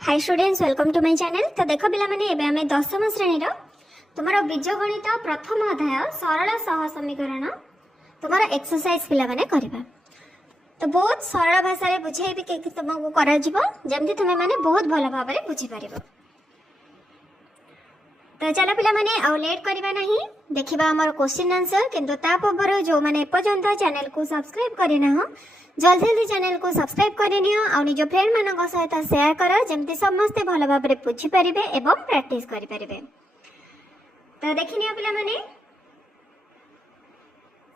Hi students, welcome to my channel. तो देखो पिला माने एबे हमें 10वीं श्रेणी रो तुम्हारा बीजगणित प्रथम अध्याय सरल सह समीकरण तुम्हारा एक्सरसाइज पिला माने करबा। तो बहुत सरल भाषा रे बुझाइबी के तुमको करा जिवो जेमति तुमे माने बहुत भलो भाबरे बुझी पारिबो। तो चलो पिला माने आ लेट करबा नहीं, देखिबा हमर क्वेश्चन आंसर। किंतु ता पबर जो माने पर्यंत चैनल को सब्सक्राइब करिना हो जल्दी जल्दी चैनल को सब्सक्राइब करनियो आ निज फ्रेंड मानक सहित शेयर करो जेमति समस्त भलो भाबरे बुझी पारिबे एवं प्रैक्टिस करि पारिबे। तो देखिनियो पिला माने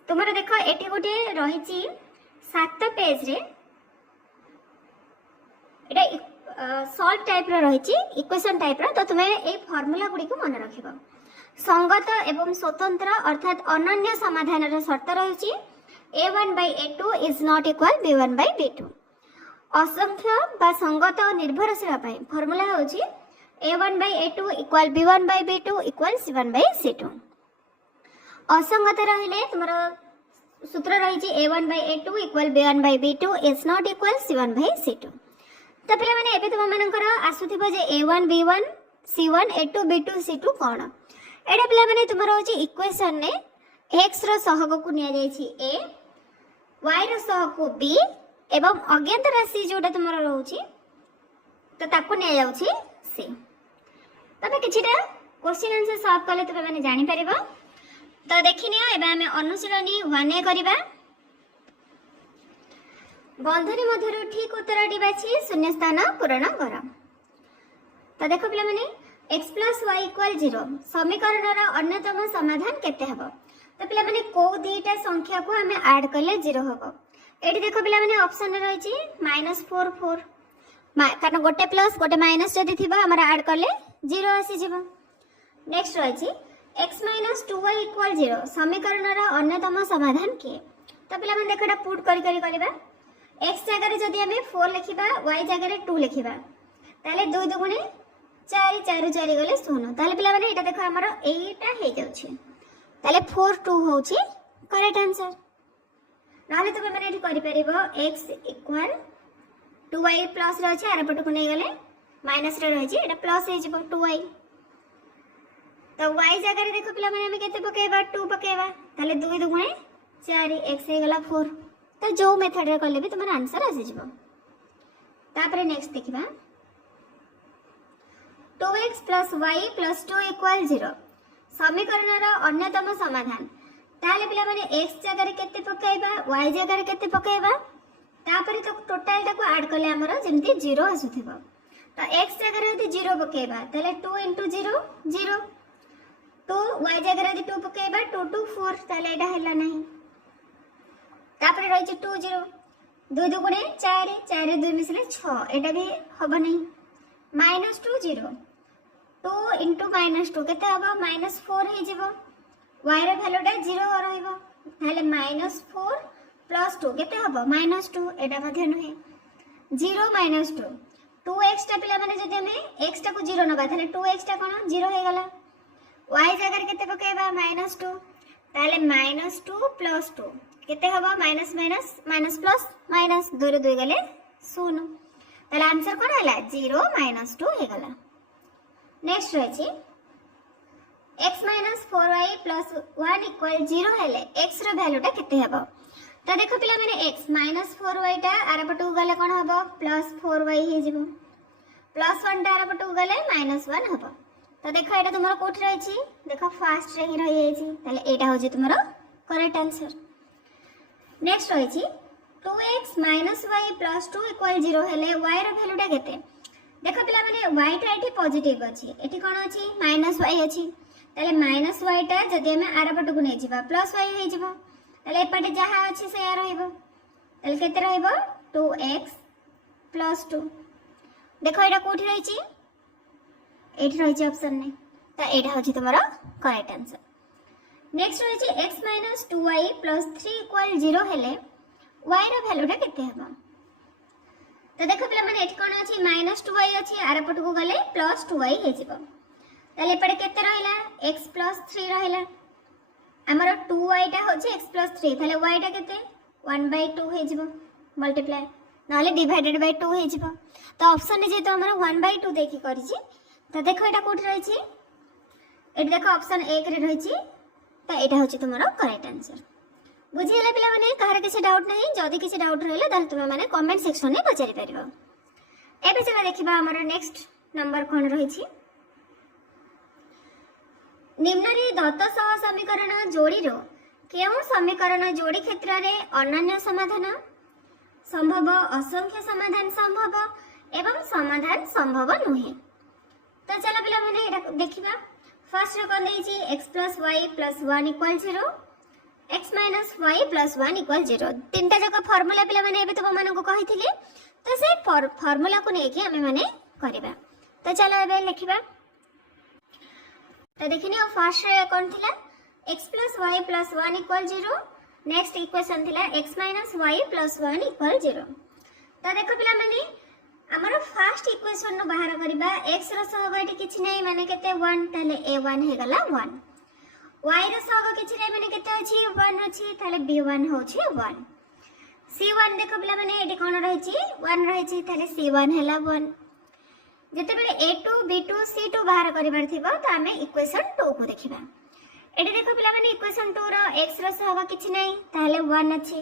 तुमर देखो एठी गोटे रहिची 7 पेज रे एटा सॉल्व टाइप रो रहिची इक्वेशन टाइप रो। तो तुमे ए फार्मूला गुडी को मन रखिबो। संगत एवं स्वतंत्र अर्थात अनन्य समाधान रो शर्त रहिची a1 by a2 is not equal b1 by b2। असंख्य बा संगत और निर्भरशील पाई फार्मूला होची a1 by a2 equal b1 by b2 equal c1 by c2। असंगत रहिले तुमरो सूत्र रहिची a1 by a2 equal b1 by b2 is not equal c1 by c2। तो पिला माने एबे तुम मानकर आसुथिबो जे a1 b1 c1 a2 b2 c2 कोन एडा पिला माने तुमरो होची इक्वेशन ने x रो सहग को निया जायछि a y रो सहग को b एवं अज्ञात राशि जोटा तुमरो रहउछि तो ताको निया जाउछि c। तबे किछिटा क्वेश्चन आंसर सॉल्व करले तबे माने जानि परिबो। तो देखिनियो एबे हमें अनुशीलनी 1a करिबा। बंधनी मध्यरु ठीक उत्तरटी बाछि शून्य स्थान पूरण कर। तो देखो पिला माने x + y = 0 समीकरण रो अन्यतम समाधान केते हबो। तो पिला माने को दीटा संख्या को हमें ऐड करले 0 हबो। एठी देखो पिला माने ऑप्शन रे रहिछि -4 4 कारण गोटे प्लस गोटे माइनस जदि थिबा हमरा ऐड करले 0 आसी जिवो। नेक्स्ट रहिछि x - 2y = 0 समीकरण रो अन्यतम समाधान के। तो पिला माने देखोटा पुट करि करबा। x जगह रे जदि हमें 4 लिखिबा y जगह रे 2 लिखिबा ताले 2 2 गुणे 4 4 4 गले 0। ताले पिला माने एटा देखो हमर एटा हे जाउछि ताले 4 2 होउछि करेक्ट आंसर। नाले तो माने एठी करि परिबो x = 2y प्लस रे अछि आर पट को नै गले माइनस रे रहछि एटा प्लस हे जिवो 2y। तो y जगह रे देखो पिला माने हम केते पकेबा 2 पकेबा ताले 2 2 गुणे 4 x हे गला 4। तो जो मेथड रे करले भी तुम्हारा आंसर आसी जिवो। तापरे नेक्स्ट देखिबा 2x + y + 2 = 0 समीकरण रो अन्यतम समाधान। ताले पिला माने x जगह रे केते पकाइबा y जगह रे केते पकाइबा तापरे तो टोटल टाको ऐड करले हमरो जेमति 0 आसुथिबो। तो x जगह रे यदि 0 पकाइबा ताले 2 * 0 0 2 y जगह रे यदि 2 पकाइबा 2 2 4 ताले एटा हैला नहीं। तापरे रहिछि 2 0 2 2 गुणे 4 4 2 मिसले 6 एटा भी हबो नहीं। -2 0 2 * -2 केते हबो -4 हे जिवो। y रे वैल्यूटा 0 रहइबो ताले -4 + 2 केते हबो -2 एटा मध्ये नहे 0 -2 2x टा पिला माने जदि हमें x टा को 0 नबा ताले 2x टा कोन 0 हे गला। y जगह रे केते पकेबा -2 ताले -2 + 2 केते हबो minus minus minus plus minus 2 रे 2 गले 0। ताले आंसर कोन हला 0 -2 हे गला। नेक्स्ट रहिछि x - 4y + 1 = 0 हेले x रो वैल्यूटा केते हबो। तो देखो पिला माने x - 4y टा आर पटु गले कोन हबो +4y हे जिवो +1 टा आर पटु गले -1 हबो। तो देखो एटा तुमरो कोठ रहिछि देखो फास्ट रे ही रहि जाइछि ताले एटा होछि तुमरो करेक्ट आंसर। नेक्स्ट रहिछि 2x - y + 2 = 0 हेले y रो वैल्यूटा केते। देखो पिला माने y टा एठी पॉजिटिव अछि एठी कोन अछि -y अछि ताले -y टा जदि हम आर पट को नै जिबा +y हे जिवो ताले एपटे जहा अछि से आ रहइबो ताले केते रहइबो 2x + 2। देखो एटा कोठी रहिछि एठी रहिछि ऑप्शन नै त एटा होछि तुम्हारा करेक्ट आंसर। नेक्स्ट रहिछि x - 2y + 3 = 0 हेले y रो वैल्यूटा केते हबो। तो देखो पिला माने एठी कोन अछि -2y अछि आर पट को गले +2y हे जिवो ताले पडे केते रहिला x + 3 रहिला हमर 2y टा होछि x + 3 ताले y टा केते 1/2 हे जिवो मल्टीप्लाई नाले डिवाइडेड बाय 2 हे जिवो। तो ऑप्शन रे जेतो हमर 1/2 देखि करछि तो देखो एटा कोठी रही छी एटा देखो ऑप्शन 1 रे रही छी तो एटा होछि तुम्हारा करेक्ट आंसर बुझी हला पिला माने कहार किसी डाउट नहीं जदी किसी डाउट रहले ताल तुमे माने कमेंट सेक्शन में पचारि परिबो एबे चला देखिबा हमर नेक्स्ट नंबर कोन रही छी निम्न रे दत्त सह समीकरण जोड़ी रो केउ समीकरण जोड़ी क्षेत्र रे अनन्य समाधान संभव असंख्य समाधान संभव एवं समाधान संभव नुहे तो चला पिला माने एटा देखिबा फर्स्ट रो कोन देछि x + y + 1 = 0 x - y + 1 = 0 तीनटा जक फार्मूला पिला माने एबे तो माने को कहिथिले तो से फार्मूला को नेकी हमें माने करबा तो चलो एबे लिखिबा तो देखिनी फर्स्ट रे कोन थिला x + y + 1 = 0 नेक्स्ट इक्वेशन थिला x - y + 1 = 0 तो देखो पिला माने हमर फर्स्ट इक्वेशन नो बाहर करबा x रो सहग एटी किछ नै माने केते 1 ताले a1 हे गला 1 y रो सहग किछ नै माने केते अछि 1 अछि ताले b1 होछि 1 c1 देखो पिला माने एटी कोन रहै छी 1 रहै छी ताले c1 हेला 1 जते बेले a2 b2 c2 बाहर करबार थिबो त हमें इक्वेशन 2 को देखिबा एटी देखो पिला माने इक्वेशन 2 रो x रो सहग किछ नै ताले 1 अछि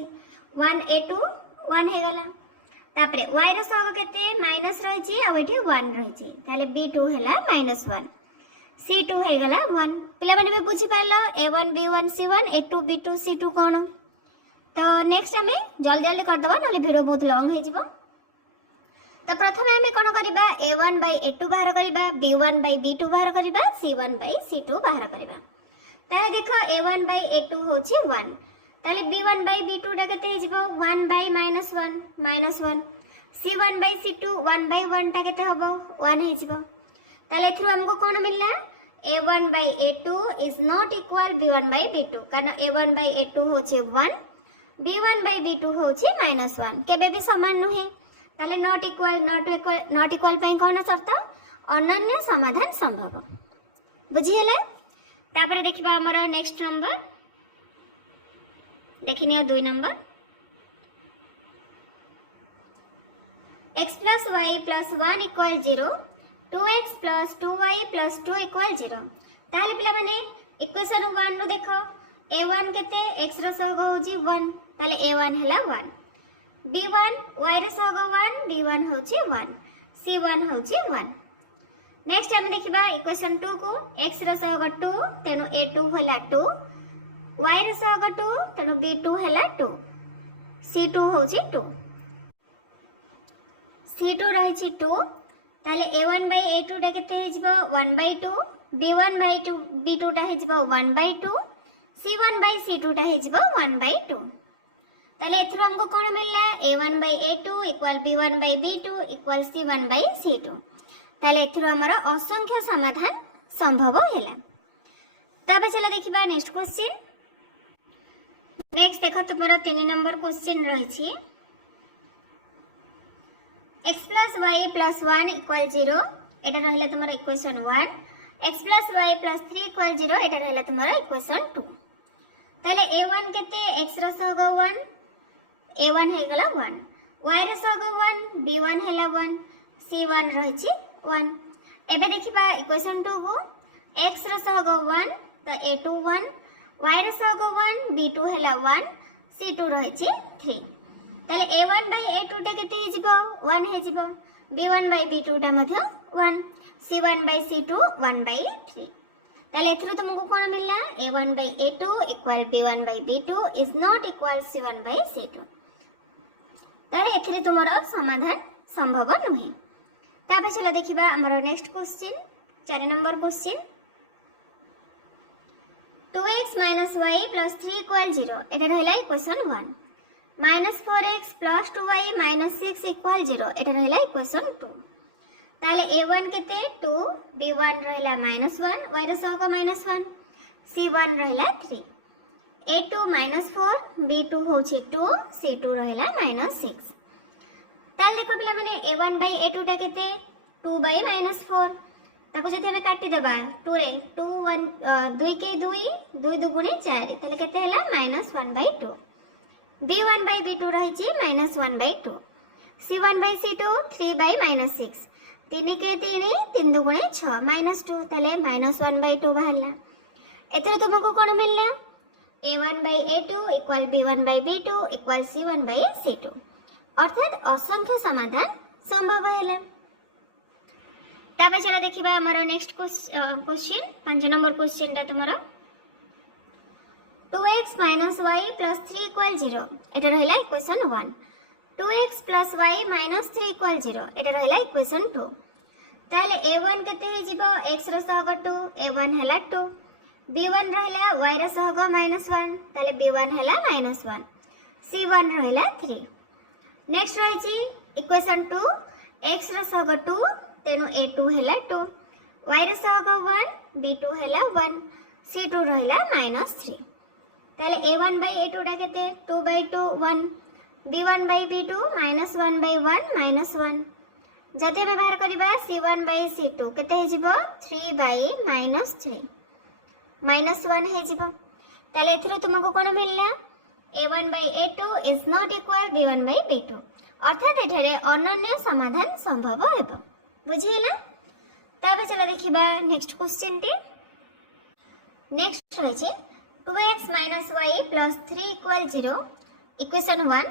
1 a2 1 हे गला तापरे y रो सहग केते माइनस रहै छी आ एठी 1 रहै छी ताले b2 हेला -1 c2 हे गला 1 पिला माने बुझी पालो a1 b1 c1 a2 b2 c2 कोन तो नेक्स्ट हमें जल्दी जल्दी कर दबा नले वीडियो बहुत लॉन्ग हे जिवो तो प्रथम हमें कोन करबा a1 / a2 बाहर करबा b1 / b2 बाहर करबा c1 / c2 बाहर करबा ताले देखो a1 / a2 होछि 1 ताले b1 / b2 टा केते हे जिवो 1 / -1 c1 / c2 1 / 1 टा केते हबो 1 हे जिवो ताले थ्रू हमको कोन मिलला a1 / a2 is not equal b1 / b2 कारण a1 / a2 होछि 1 b1 / b2 होछि -1 केबे भी समान नहे ताले नॉट इक्वल पई कोन शर्त अनन्य समाधान संभव बुझी हले तापर देखिबा हमर नेक्स्ट नंबर देखिनियो 2 number x + y + 1 = 0 2x + 2y + 2 = 0 ताले पिला माने इक्वेशन 1 रो देखो a1 केते x रो सहग होजी 1 ताले a1 हला 1 b1 y रो सहग 1 b1 होची 1 c1 होची 1 नेक्स्ट हम देखिबा इक्वेशन 2 को x रो सहग 2 तेनु a2 हला 2 y रो सहग 2 तेनु b2 हला 2 c2 होची 2 c2 रही छी 2 ताले a1 / a2 टा केते हे जिवो 1/2 b1 / b2 टा हे जिवो 1/2 c1 / c2 टा हे जिवो 1/2 ताले एथरो हमको कोन मिलला a1 / a2 = b1 / b2 = c1 / c2 ताले एथरो हमर असंख्य समाधान संभव हैला तबे चला देखिबा नेक्स्ट क्वेश्चन नेक्स्ट देखो तुम्हारा 3 नंबर क्वेश्चन रही छी x + y + 1 = 0 एटा रहला तुम्हारा इक्वेशन 1 x + y + 3 = 0 एटा रहला तुम्हारा इक्वेशन 2 ताले a1 केते x रो सहग 1 a1 हे गला 1 y रो सहग 1 b1 हेला 1 c1 रही छी 1 एबे देखिबा इक्वेशन 2 को x रो सहग 1 तो a2 1 y रो सहग 1 b2 हेला 1 c2 रही छी 3 ताले a1 / a2 टा केते हे जिवो 1 हे जिवो b1 / b2 टा मध्ये 1 c1 / c2 1/3 ताले एथरो तुमको कोन मिलला a1 / a2 = b1 / b2 is not equal c1 / c2 ताले एथरे तुमरो समाधान संभव नहे ताबे चला देखिबा हमर next question 4 number question 2x - y + 3 = 0 एटा रहला इक्वेशन 1 -4x + 2y - 6 = 0 एटा रहला इक्वेशन 2 ताले a1 केते 2 b1 रहला -1 y रो सहग -1 c1 रहला 3 a2 -4 b2 होछि 2 c2 रहला -6 ताले देखो पिला माने a1 / a2 टा केते 2 / -4 ताको जति हमें काटी देबा 2 रे 2 1 2 के 2 2 2 गुणे 4 ताले केते हला -1/2 b1 / b2 रही छी -1/2 C1/C2 3/-6 3 के 3 3 2 गुणे 6 -2 ताले -1/2 बाहरला। एथरे तुमको कोन मिलला A1/A2 = B1/B2 = C1/C2 अर्थात असंख्य समाधान संभव है। ताबे चला देखिबा हमर नेक्स्ट क्वेश्चन 5 नंबर क्वेश्चन ता तुमरो 2x - y + 3 = 0 एटा रहला इक्वेशन 1 2x + y - 3 = 0 एटा रहला इक्वेशन 2 ताले a1 केते हे जिवो x रो सहग 2 a1 हला 2 b1 रहला y रो सहग -1 ताले b1 हला -1 c1 रहला 3 नेक्स्ट रहिछि इक्वेशन 2 x रो सहग 2 तेनु a2 हला 2 y रो सहग 1 b2 हला 1 c2 रहला -3 ताले a1/a2 टा केते 2/2 1 b1/b2 -1/1 -1 जदि हम बाहर करिबा c1/c2 केते हे जिवो 3/-3 -1 हे जिवो ताले एथरो तुमको कोन मिलला a1/a2 is not equal b1/b2 अर्थात एठारे अनन्य समाधान संभव हेबो बुझियला। तबे चला देखिबा नेक्स्ट क्वेश्चन टी नेक्स्ट होइछे 2x - y + 3 = 0 equation 1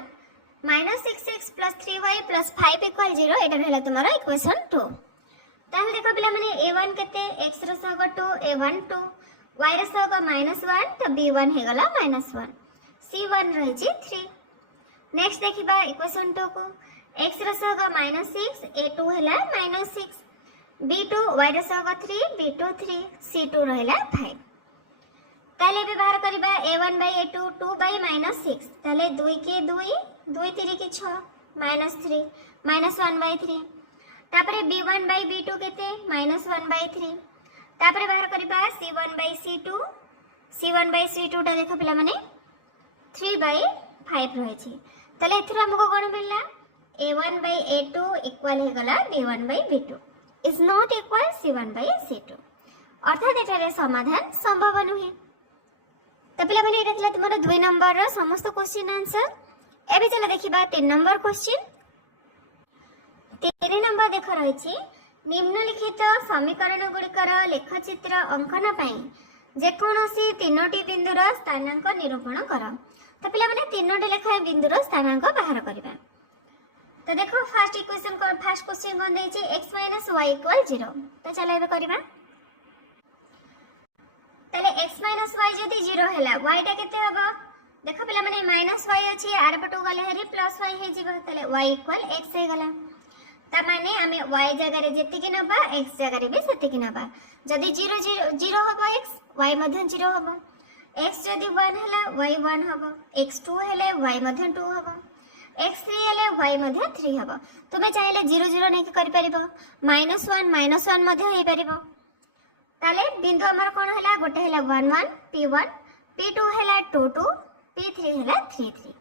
-6x + 3y + 5 = 0 एटा रहला तुम्हारा इक्वेशन 2 ताहले देखो पिला माने a1 केते x रो सहग 2 a1 2 y रो सहग -1 तो b1 हे गला -1 c1 रहिछि 3 नेक्स्ट देखिबा इक्वेशन 2 को x रो सहग -6 a2 हेला -6 b2 y रो सहग 3 b2 3 c2 रहला 5 ताले भी बाहर करिबा a1/a2 2/-6 ताले 2 के 2 2 3 के 6 -3 -1/3 तापरे b1/b2 केते -1/3 तापरे बाहर करिबा c1/c2 c1/c2 टा देखो पिला माने 3/5 रहै छी ताले एथरो हमको कोन मिलला a1/a2 इक्वल हे गला b1/b2 is not equal c1/c2 अर्थात एटारे समाधान संभव नुहे। तो पिला माने एटा तुम 2 नंबर रो समस्त क्वेश्चन आंसर। एबे चला देखिबा 3 नंबर क्वेश्चन 3 नंबर देख रही निम्नलिखित समीकरण गुड़िकर लेखचित्र अंकन पई जेकोसी 3टी बिंदुर स्थानांक निरूपण कर। तो पिला माने 3टी लेखा बिंदुर स्थानांक बाहर करबा। तो देखो फर्स्ट इक्वेशन को फर्स्ट क्वेश्चन कोन दैछि x - y = 0 तो चला एबे करबा ताले x - y जदि 0 हैला y टा केते हबो देखो पिला माने -y अछि आर पटो गले हेरी +y हे जिवो ताले y = x हे गला ता माने हमें y जगह रे जेति कि नबा x जगह रे भी सेति कि नबा जदि 0 0 हबो x y मध्ये 0 हबो x जदि 1 हैला y 1 हबो x 2 हैले y मध्ये 2 हबो x 3 हैले y मध्ये 3 हबो तुमे चाहिले 0 0 नै करि परिबो -1 मध्ये हे परिबो ताले बिंदु हमर कोन हैला गोटे हैला 1 1 p1 p2 हैला 2 2 p3 हैला 3 3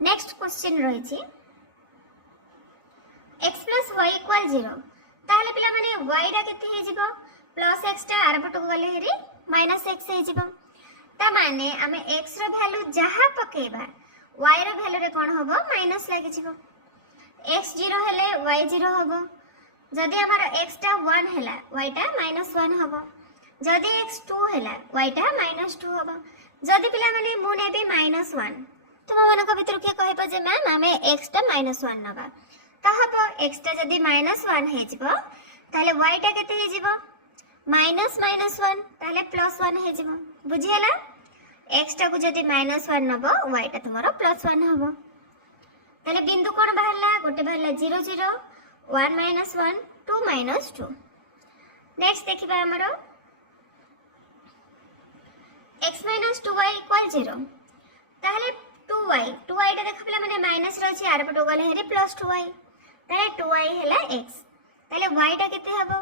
नेक्स्ट क्वेश्चन रही छी x + y = 0 ताले पिला माने y रा केते हे जिवो +x टा आर पटो गले हेरी -x हे जिवो ता माने हमें x रो वैल्यू जहा पकेबा y रो वैल्यू रे कोन हबो माइनस लागि जिवो x 0 हेले y 0 हबो जदि हमारा x टा 1 हैला y टा -1 हबो जदि x 2 हैला y टा -2 हबो जदि पिला माने मु नेबी -1 तुम मन को भीतर के कहबो जे मैम हमें x टा -1 नबा कहबो x टा जदि -1 हे जिवो ताले y टा केते हे जिवो -1 ताले +1 हे जिवो बुझियला x टा को जदि -1 नबो y टा तुमरो +1 हबो ताले बिंदु कोन बाहरला गोटे बाहरला 0 0 1 - 1 2 - 2 नेक्स्ट देखिबा हमरो x - 2y = 0 ताहले 2y टा देखबला माने माइनस रहछि आर पटो गले हेरे +2y ताले 2y हैला x ताले y टा केते हबो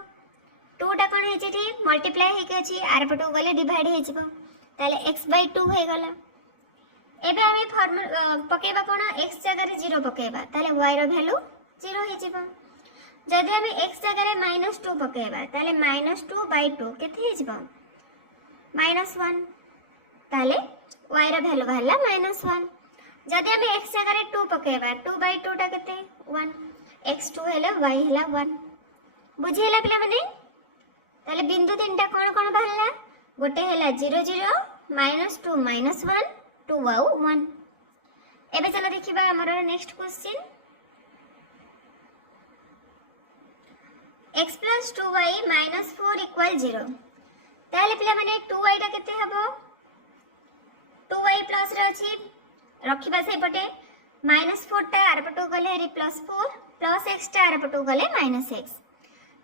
2 टा कोन हे जेठी मल्टीप्लाई हे के अछि आर पटो गले डिवाइड हे जिवो ताले x/2 हे गला एबे हमें फॉर्मूला पकेबा कोन x जगह रे 0 पकेबा ताले y रो वैल्यू 0 हे जिवो जदि हमें x जगह रे -2 पकेबा ताले -2/2 केते हे जिवो -1 ताले y रो वैल्यू बाहरला -1 जदि आम x जगह 2 पकेबा 2/2 टा केते 1 x2 हेला y हेला 1 बुझिहेला पिला माने ताले बिंदु तीनटा कोन कोन बाहरला गोटे हेला 0 0 -2 -1 2 ଆଉ 1 एबे चलो देखिबा हमर नेक्स्ट क्वेश्चन x + 2y - 4 = 0 ताले पिला माने 2y टा केते हबो 2y प्लस रे अछि रखिबा से पटे -4 टा आर पटो गले हेरी +4 प्लस x टा आर पटो गले -x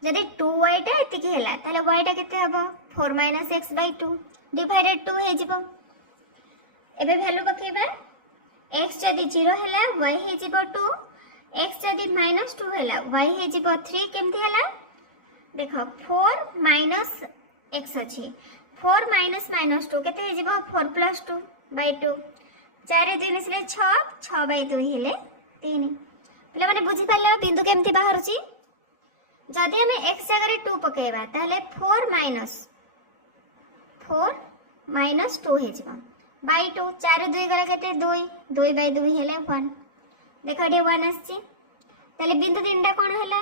जदि 2y टा एतिकी हैला ताले y टा केते हबो 4 - x/2 डिवाइडेड 2 हे जिवो एबे वैल्यू पकेबा x जदि 0 हैला y हे जिवो 2 x जदि -2 हैला y हे जिवो 3 केमथि हैला देखो 4 - x अछि 4 - -2 केते हे जिवो 4 + 2/2 4 2 मिसले 6 6/2 हेले 3 पिला माने बुझी पाले बिंदु केमथि बाहरची जदि हमें x जगह 2 पकेबा ताले 4 - 2 हे जिवो बाय 2 4 2 गला केते 2 2/2 हेले 1 देखो एटे 1 आछि ताले बिंदु तीनटा कोन हैला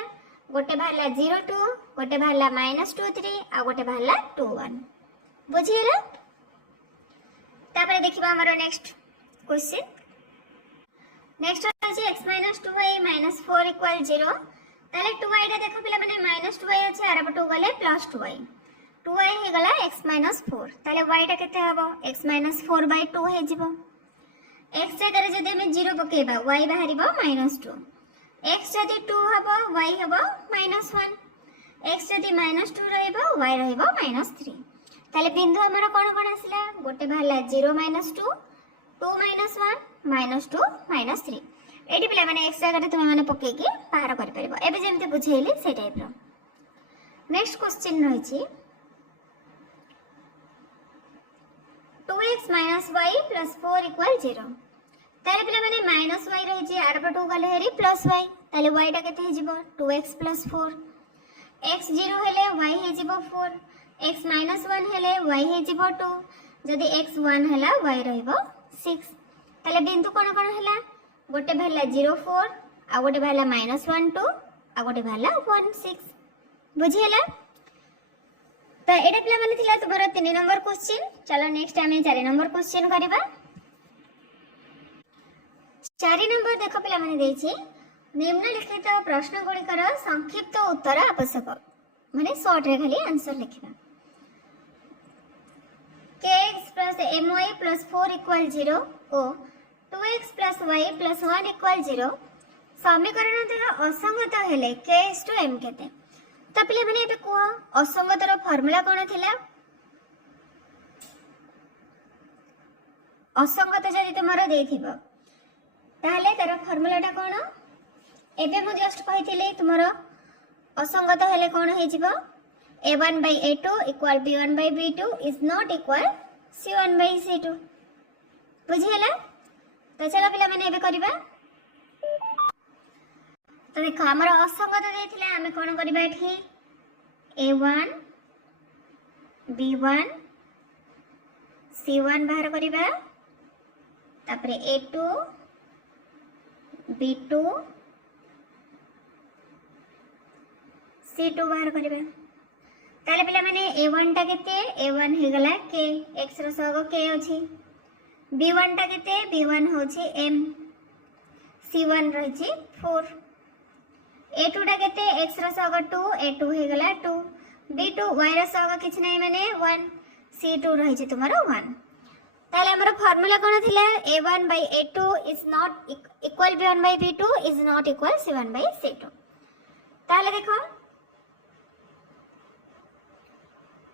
गोटे भाला 0 2 गोटे भाला -2 3 आ गोटे भाला 2 1 बुझिहेला तापर देखिबा हमर नेक्स्ट क्वेश्चन नेक्स्ट अछि x - 2y - 4 = 0 ताले 2y रे देखो पिला माने -2y अछि आर पटो गले +2y 2y हे गला x - 4 ताले y टा केते हबो x - 4/2 हे जिवो x जगह जदि हम 0 पकेबा y बाहरिबो -2 x जदि 2 हबो y हबो -1 x जदि -2 रहइबो y रहइबो -3 ताले बिंदु हमर कोन कोन आसला गोटे भाला 0 - 2 2 - 1 -2 -3 एटी पिला माने x जगह तुम माने पके के पार कर परबो एबे जेमते बुझेइली से टाइप रो नेक्स्ट क्वेश्चन रहिछि 2x - y + 4 = 0 ताले पिला माने -y रहिछि आर पटो गले हेरी +y ताले y टा केते हे जिवो 2x + 4 x 0 हेले y हे जिवो 4 x - 1 हेले y हे जिवो 2 जदि x 1 हैला y रहइबो 6 ताले बिंदु कोन कोन हैला गोटे भाला 0 4 आ गोटे भाला -1 2 आ गोटे भाला 1 6 बुझिहेला त एटा पिला माने थिला तोबर 3 नंबर क्वेश्चन चलो नेक्स्ट हमें 4 नंबर क्वेश्चन करबा 4 नंबर देखो पिला माने देछि निम्नलिखित प्रश्न गुड़िकर संक्षिप्त उत्तर आवश्यक माने शॉर्ट रे खाली आंसर लिखिबा kx + my + 4 = 0 ओ 2x + y + 1 = 0 समीकरण देह असंगत हेले k * m केते त पिले माने एबे को असंगतर फार्मूला कोन थिला असंगत जदि तुमरो देथिबो ताले तार फार्मूलाटा कोन एबे मु जस्ट कहिथिले तुमरो असंगत हेले कोन हे जिवो a1/a2 = b1/b2 is not equal c1/c2 बुझिहेला तो चलो पिला माने एबे करबा तो देखो हमर असंगत देथिला हमें कोन करबा एठी a1 b1 c1 बाहर करबा तापरे a2 b2 c2 बाहर करबा ताले पिला माने a1 टा केते a1 हे गला k x रो सग k अछि b1 टा केते b1 होछि m c1 रहिछि 4 a2 टा केते x रो सग 2 a2 हे गला 2 b2 y रो सग किछ नै माने 1 c2 रहिछि तुम्हारो 1 ताले हमर फार्मूला कोन थिला a1/a2 is not equal b1/b2 is not equal c1/c2 ताले देखो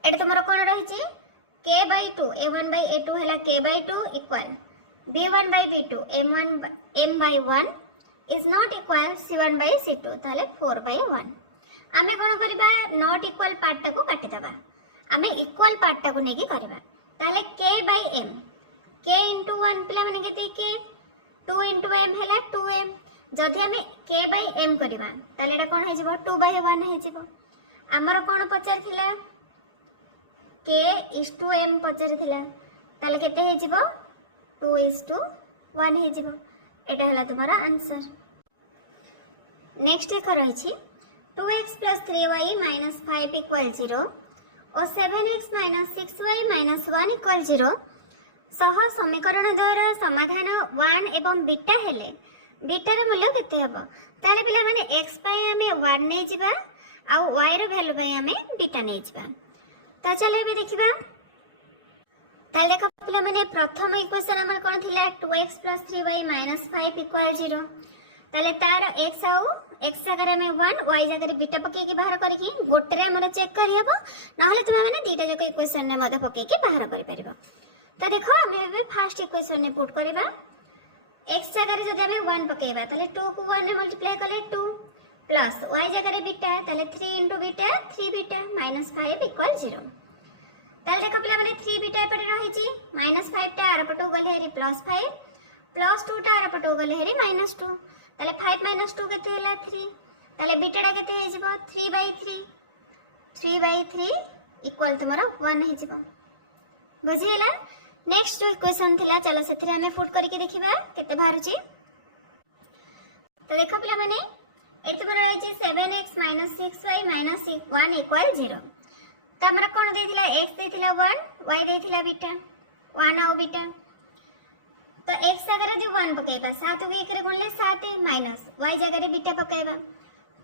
एटा तुमरो कोन रहिछि k/2 a1/a2 हैला k/2 equal b1/b2 m/1 is not equal c1/c2 ताले 4/1 आमे कोन करबा नॉट इक्वल पार्ट को काटि दबा आमे इक्वल पार्ट को नेकी करबा ताले k/m k * 1 पिला माने केते k 2 * m हैला 2m जदि हमें k/m करबा ताले एटा कोन हे जिवो 2/1 हे जिवो हमर कोन पचार थिला k is to m पचार थिला ताले केते हे जिवो 2 is to 1 हे जिवो एटा हला तुम्हारा आंसर। नेक्स्ट एक रही 2x + 3y - 5 = 0 और 7x - 6y - 1 = 0 सह समीकरण द्वारा समाधान 1 एवं बीटा हेले बीटार मूल्य केते हबो ताले पिला माने x पय हमें 1 नै जिबा आ y रो वैल्यू पय हमें बीटा नै जिबा। ता चले बे देखिबा ताले देखो पिला माने प्रथम इक्वेशन हमर कोन थिला 2x + 3y - 5 = 0 ताले तार x आउ x जगह में 1 y जगह बीटा पके के बाहर करके गोटे रे हमर चेक करि हबो नहले तुमे माने दीटा जक इक्वेशन ने मते पके के बाहर करि परिबो। तो देखो हमें फर्स्ट इक्वेशन ने पुट करबा x जगह जदि हमें 1 पकेबा ताले 2 को 1 ने मल्टीप्लाई करले 2 प्लस y जगह बीटा ताले 3 * बीटा 3 बीटा -5 = 0 ताले देखो पिला माने 3 बीटा एपटे रही छी -5 टा आर पटो गले हेरी +5 +2 टा आर पटो गले हेरी -2 ताले 5 - 2 केते हला 3 ताले बीटाडा केते हे जिवो 3/3 इक्वल तुम्हारा 1 हे जिवो बुझी हला। नेक्स्ट जो इक्वेशन थिला चलो सेथरे हमें पुट करके देखिबा केते बाहर छी। तो देखो पिला माने ए तुम्हारा रही 7x - 6y - 1 = 0 तो हमरा कोन देथिला x देथिला 1 y देथिला बीटा 1 और बीटा तो x जगह जो 1 पकेबा 7 को 1 रे गुणले 7 माइनस y जगह रे बीटा पकेबा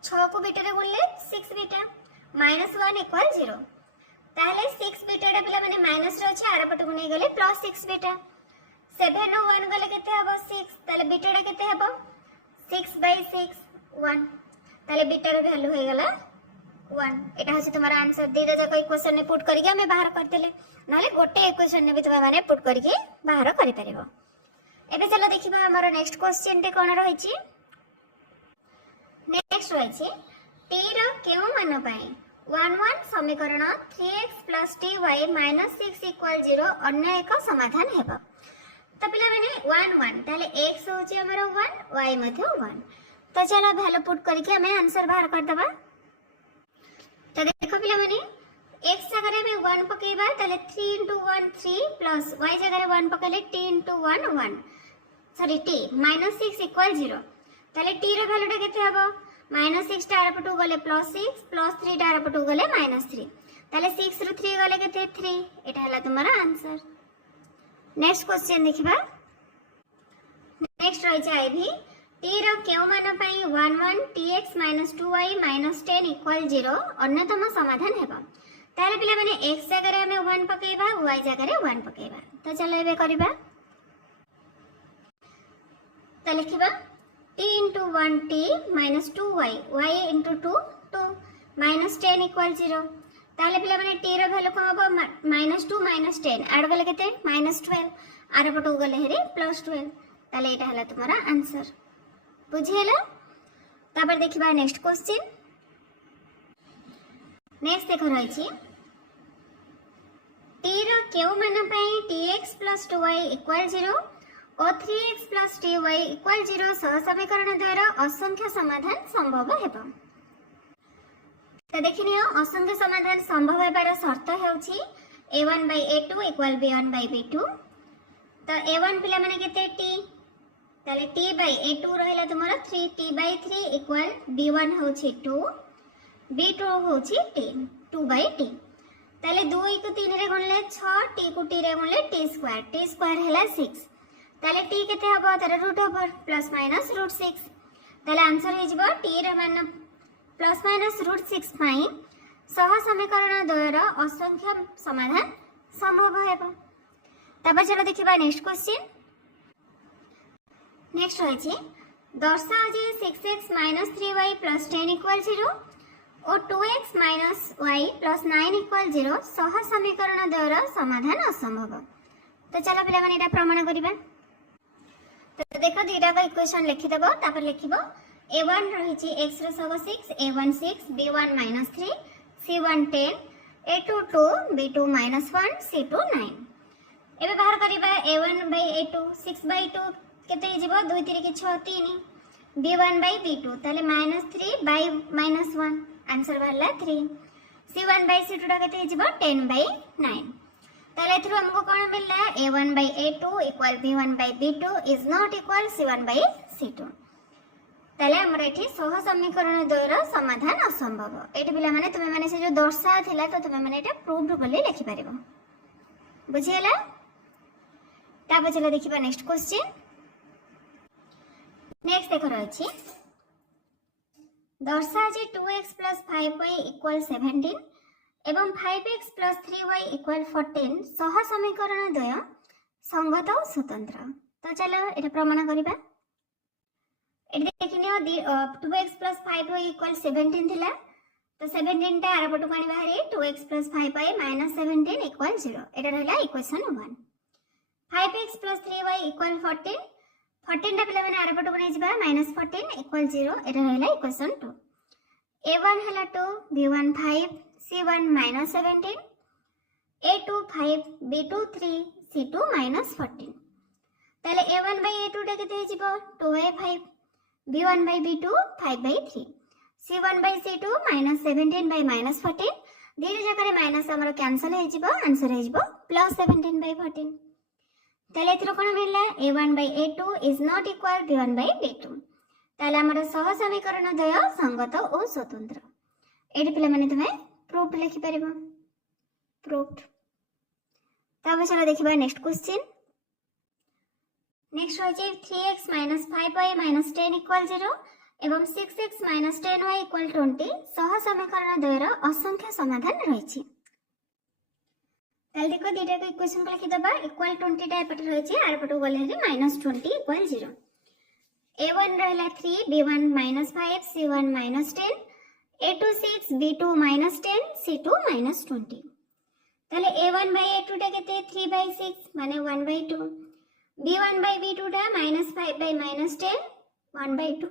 6 को बीटा रे गुणले 6 बीटा -1 = 0 ताले 6 बीटा रे पिला माने माइनस रे अछि आर पट गुणे गले +6 बीटा 7 रो 1 गले केते हबो 6 ताले बीटा रे केते हबो 6/6 1 ताले बीटा रे वैल्यू हे गला 1 एटा हसे तुम्हारा आंसर दीटा जक इक्वेशन ने पुट करके हमें बाहर कर देले नले गोटे इक्वेशन ने भी तुम माने पुट करके बाहर करि परिबो। एबे चलो देखिबा हमर नेक्स्ट क्वेश्चन टे कोन रही छी। नेक्स्ट रही छी t रो केउ मान पई 1 समीकरण 3x + ty - 6 = 0 अन्य एक समाधान हेबो। तो पिला माने 1 ताले x होची हमर 1 y मध्ये 1 तो चलो वैल्यू पुट करके हमें आंसर बाहर कर दबा। तो देखो पिला माने x जगह में 1 पकेबा ताले 3 * 1 3 प्लस y जगह 1 पकेले t * 1 1 सॉरी t -6 = 0 ताले t रो वैल्यू केते हबो -6 टा आर पटु गले +6 +3 टा आर पटु गले -3 ताले 6 रो 3 गले केते 3 एटा हला तुम्हारा आंसर। नेक्स्ट क्वेश्चन देखिबा नेक्स्ट रही छै भी t रो केउ मान पई 1 tx - 2y - 10 = 0 अन्यतम समाधान हेबा ताले पिला माने x जगह में 1 पकेबा y जगह 1 पकेबा। तो चलो एबे करबा तो लिखिबा t * 1t - 2y y * 2 2 -10 = 0 ताले पिला माने t रो वैल्यू कोन हबो -2 - 10 ऐड गले केते -12 आर पटो गले हेरे +12 ताले एटा हला तुम्हारा आंसर बुझियला। तापर देखिबा नेक्स्ट क्वेश्चन। नेक्स्ट देखो रही छी t रो केउ मान पई tx + 2y = 0 और 3x + ty = 0 सह समीकरण द्वारा असंख्य समाधान संभव हेबो। तो देखिनियो असंख्य समाधान संभव हेबार शर्त हेउची a1/a2 = b1/b2 तो a1 पिला माने केते t ताले t/a2 रहला तुम्हारा 3t/3 = b1 होची 2 b2 होची t 2/t ताले 2 को 3 रे गुणले 6 t को t रे गुणले t² हैला 6 ताले t केते हबो तार रूट ओवर ±√6 ताले आंसर हे जिवो t रे मान ±√6 पई सह समीकरण द्वारा असंख्य समाधान संभव हेबो। तब चलो देखिबा नेक्स्ट क्वेश्चन। नेक्स्ट होय छी दर्शाओ जे 6x - 3y + 10 = 0 और 2x - y + 9 = 0 सह समीकरण द्वारा समाधान असंभव। तो चलो पिला माने एटा प्रमाण करिबा। तो देखो दीटा का इक्वेशन लिखि देबो तापर लिखिबो a1 रही छी x रो सब 6 a1 6 b1 -3 c1 10 a2 2 b2 -1 c2 9 एबे बाहर करिबा a1/a2 6/2 केते जिवो 2 3 के 6 3 b1/b2 ताले -3/-1 आंसर भरला 3 c1/c2 केते जिवो 10/9 ताले एथरो हमको कोन मिलला a1 by a2 equal b1 by b2 is not equal c1 by c2। ताले हमर एठी सह समीकरण द्वयर समाधान असंभव। एठी पिला माने तुमे माने से जो दर्शा थिला तो तुमे माने एटा प्रूव्ड बोली लिखि परिबो। बुझियला? ताबे चला देखिबा नेक्स्ट क्वेश्चन। नेक्स्ट देखो रहिछि दर्शा जे 2x + 5y = 17 एवं 5x + 3y = 14 सह समीकरण द्वय संगत और स्वतंत्र। तो चलो एटा प्रमाण करिबा। एटी देखिनियो 2x + 5y = 17 थिला तो 17 टा आर पटु कानी बाहरी 2x + 5y - 17 = 0। एटा रहला इक्वेशन 1। 5x + 3y = 14 14 टा पिला माने आर पटु कानी जिबा -14 = 0। एटा रहला इक्वेशन 2। a1 हला 2 b1 5 c1 -17 a2 5 b2 3 c2 -14। ताले a1 by a2 टा केते हिजिबो 2 by 5 b1 by b2 5 by 3 c1 by c2 -17 by -14 धीरे जकरे माइनस हमर कैंसिल हे जिवो आंसर हे जिवो +17 by 14। ताले एथिरो कोन मिलला a1 by a2 is not equal b1 by b2। ताले हमर सह समीकरण द्वय संगत और स्वतंत्र। एडी पिला माने तमे प्रूफ लिखि परिबो प्रूफ। तब चलो देखिबा नेक्स्ट क्वेश्चन। नेक्स्ट होचे 3x - 5y - 10 = 0 एवं 6x - 10y = 20 सह समीकरण द्वयर असंख्य समाधान रहिछि। ताल देखो दीटा को इक्वेशन को लिखि दबा इक्वल 20 टा एपट रहिछि आर पटो गले हे -20 = 0। a1 रहला 3 b1 - 5 c1 - 10 a2 6 b2 - 10 c2 -20। ताले a1 by a2 टा केते 3 by 6 माने 1 by 2 b1 by b2 टा -5 by -10 1 by 2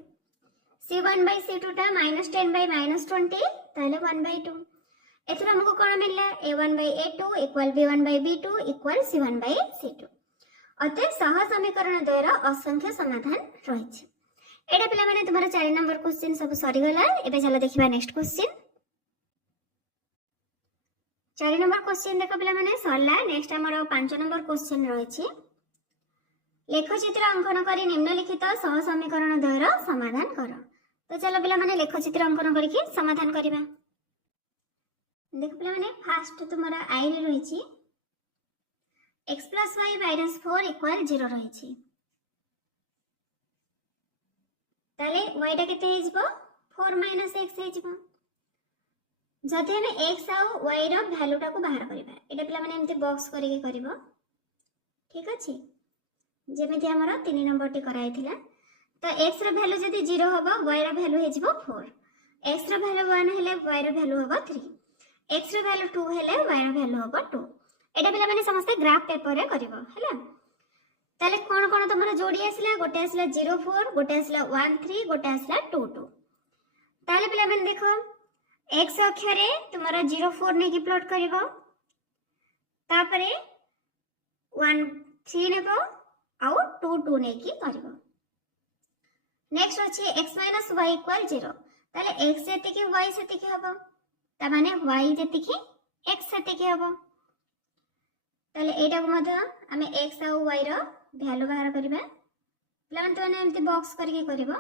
c1 by c2 टा -10 by -20 ताले 1 by 2। एथरो हमको कोन मिलला a1 by a2 = b1 by b2 = c1 by c2। अतः सह समीकरण द्वयर असंख्य समाधान रहिछि। एडा पिला माने तुम्हारा 4 नंबर क्वेश्चन सब सरी गला। एबे चलो देखिबा नेक्स्ट क्वेश्चन। 4 नंबर क्वेश्चन देखो पिला माने सरला। नेक्स्ट हमर 5 नंबर क्वेश्चन रहिछि लेखचित्र अंकन करी निम्नलिखित सह समीकरण द्वयर समाधान कर। तो चलो पिला माने लेखचित्र अंकन करिकि समाधान करिबा। देखो पिला माने फास्ट तुम्हारा आई रे रहिछि x + y - 4 = 0 रहिछि। ताले y टा केते हिजबो 4 - x हिजबो। जदि हमें x आ y रो वैल्यू टा को बाहर करिबा एटा पिला माने एमति बॉक्स करिके करिवो। ठीक अछि जेमिति हमरा 3 नंबर टी कराई थिला। तो x रो वैल्यू जदि 0 होबो y रो वैल्यू हेजिबो 4 x रो वैल्यू 1 हेले y रो वैल्यू होबो 3 x रो वैल्यू 2 हेले y रो वैल्यू होबो 2। एटा पिला माने समस्त ग्राफ पेपर रे करिवो हैला। ताले कोन कोन तमरा जोडी आसिला गोटे आसिला 0 4 गोटे आसिला 1 3 गोटे आसिला 2 2। ताले पिला माने देखो x अक्ष रे तमरा 0 4 ने की प्लॉट करिवो तापरे 1 3 नेबो आउ 2 2 ने की करिवो। नेक्स्ट अछि x - y = 0। ताले x जेति की y सेति की हबो ता माने y जेति की x सेति की हबो। ताले एटा को मध हमें x आ y रो वैल्यू बाहर करिबा। प्लान तो ने एमति बॉक्स करके करिवो।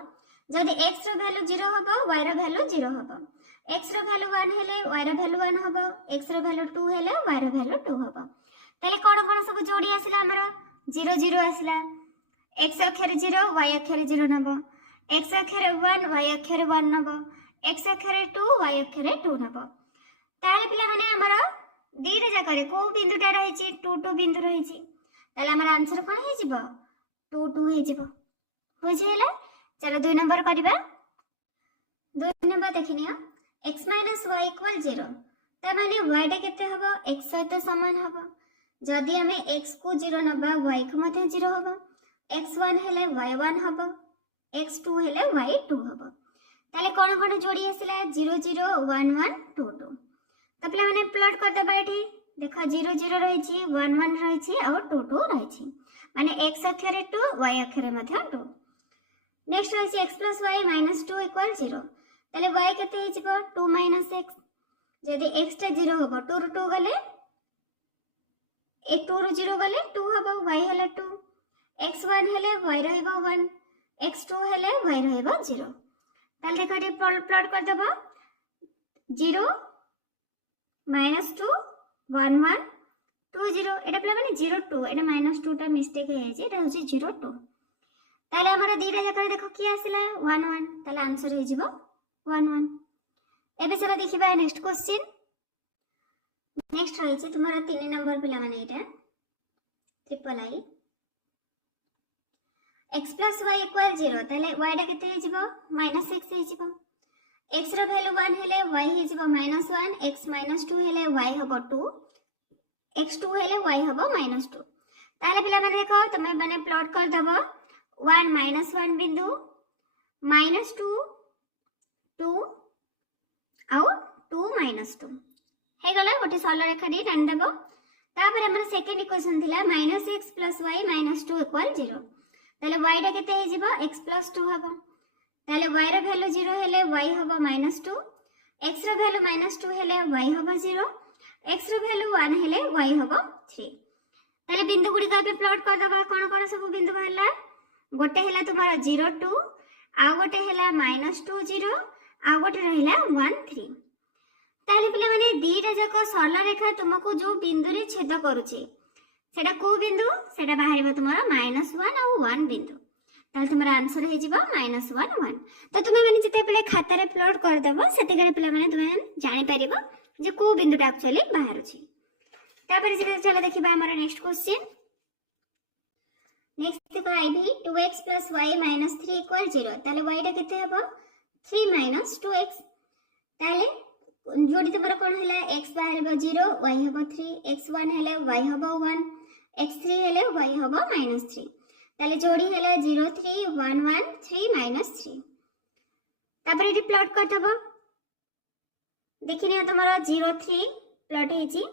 जदि x रो वैल्यू 0 हबो y रो वैल्यू 0 हबो x रो वैल्यू 1 हेले y रो वैल्यू 1 हबो x रो वैल्यू 2 हेले y रो वैल्यू 2 हबो। ताले कोन कोन सब जोडी आसिला हमरो 0 0 आसिला x अक्षर 0 y अक्षर 0 नबो x अक्षर 1 y अक्षर 1 नबो x अक्षर 2 y अक्षर 2 नबो। ताले पिला माने हमरो दीटा जकरे को बिंदुटा रहिछि 2 2 बिंदु रहिछि। ताले हमर आंसर कोन हे जिवो 2 2 हे जिवो। बुझियला। चलो 2 नंबर करिबा। 2 नंबर देखिनियो x - y = 0 त माने y टा केते हबो x सहित समान हबो। जदि हमें x को 0 नबा y को मते 0 हबो x1 हेले y1 हबो x2 हेले y2 हबो। ताले कोन कोन जोडी आसिला 0 0 1 1 2 2। त पिला माने प्लॉट कर दबा एठी देखा 0 0 रहिछि 1 1 रहिछि और 2 2 रहिछि माने x अक्षर 2 y अक्षर मते 2। नेक्स्ट रहिछि x + y - 2 = 0। ताले y केते हिजिबो 2 - x। जदि x टा 0 हबो 2 रो 2 गले ए 2 रु 0 गले 2 हबो y हला 2 x1 हेले y रहइबो 1 x2 हेले y रहइबो 0 ताल देखो एटी प्लॉट कर देबो 0 -2 1 1 2 0 एटा प्ले माने 0 2 एटा -2 टा मिस्टेक हे जे एटा होची 0 2 ताले हमरा दीटा जकर देखो की आसिला 1 1 ताले आंसर हे जिवो 1 1 एबे चला देखिबा नेक्स्ट क्वेश्चन नेक्स्ट रही तुम्हारा 3 नंबर पिला माने एटा ट्रिपल आई x + y = 0 ताले y डा केते हे जिवो -x हे जिवो x रो वैल्यू 1 हेले y हे जिवो -1 x - 2 हेले y हबो 2 x2 हेले y हबो -2 ताले पिला माने देखो तमे माने प्लॉट कर दबो 1 -1 बिंदु -2 2 आउ 2 -2 हे गला गोटे सरल रेखा दी टान देबो तापर हमर सेकंड इक्वेशन थिला -x + y - 2 = 0 ताले y डा केते हे जिवो x + 2 हबो ताले y रो वैल्यू 0 हेले y हबो -2 x रो वैल्यू -2 हेले y हबो 0 x रो वैल्यू 1 हेले y हबो 3 ताले बिंदु गुडी का पे प्लॉट कर दबा कोन सब बिंदु बाहरला गोटे हेला तुम्हारा 0 2 आ गोटे हेला -2 0 आ गोटे रहिला 1 3 ताले पिला माने दीटा जक सरल रेखा तुमको जो बिंदु रे छेद करूची सेटा को बिंदु सेटा बाहरिबो तुम्हारा -1 और 1 बिंदु ताले तुम्हारा आंसर हे जिवो -1 1 तो तुमे माने जते पले खाता रे प्लॉट कर देबो सेते करे पिला माने तुमे जानि परिबो जे को बिंदुटा एक्चुअली बाहरुची तापर जे चलो देखिबा हमर नेक्स्ट क्वेश्चन नेक्स्ट देखो आईबी 2x + y - 3 = 0 ताले y डा केते हबो 3 - 2x ताले जोडी तमरा कोन हैला x बाहर 0 y हबो 3 x1 हेले y हबो 1 x3 हेले y हबो -3 ताले जोडी हैला 0 3 1 1 3 -3 तापर एटी प्लॉट कर दबो देखिनियो तमरा 0 3 प्लॉट हेची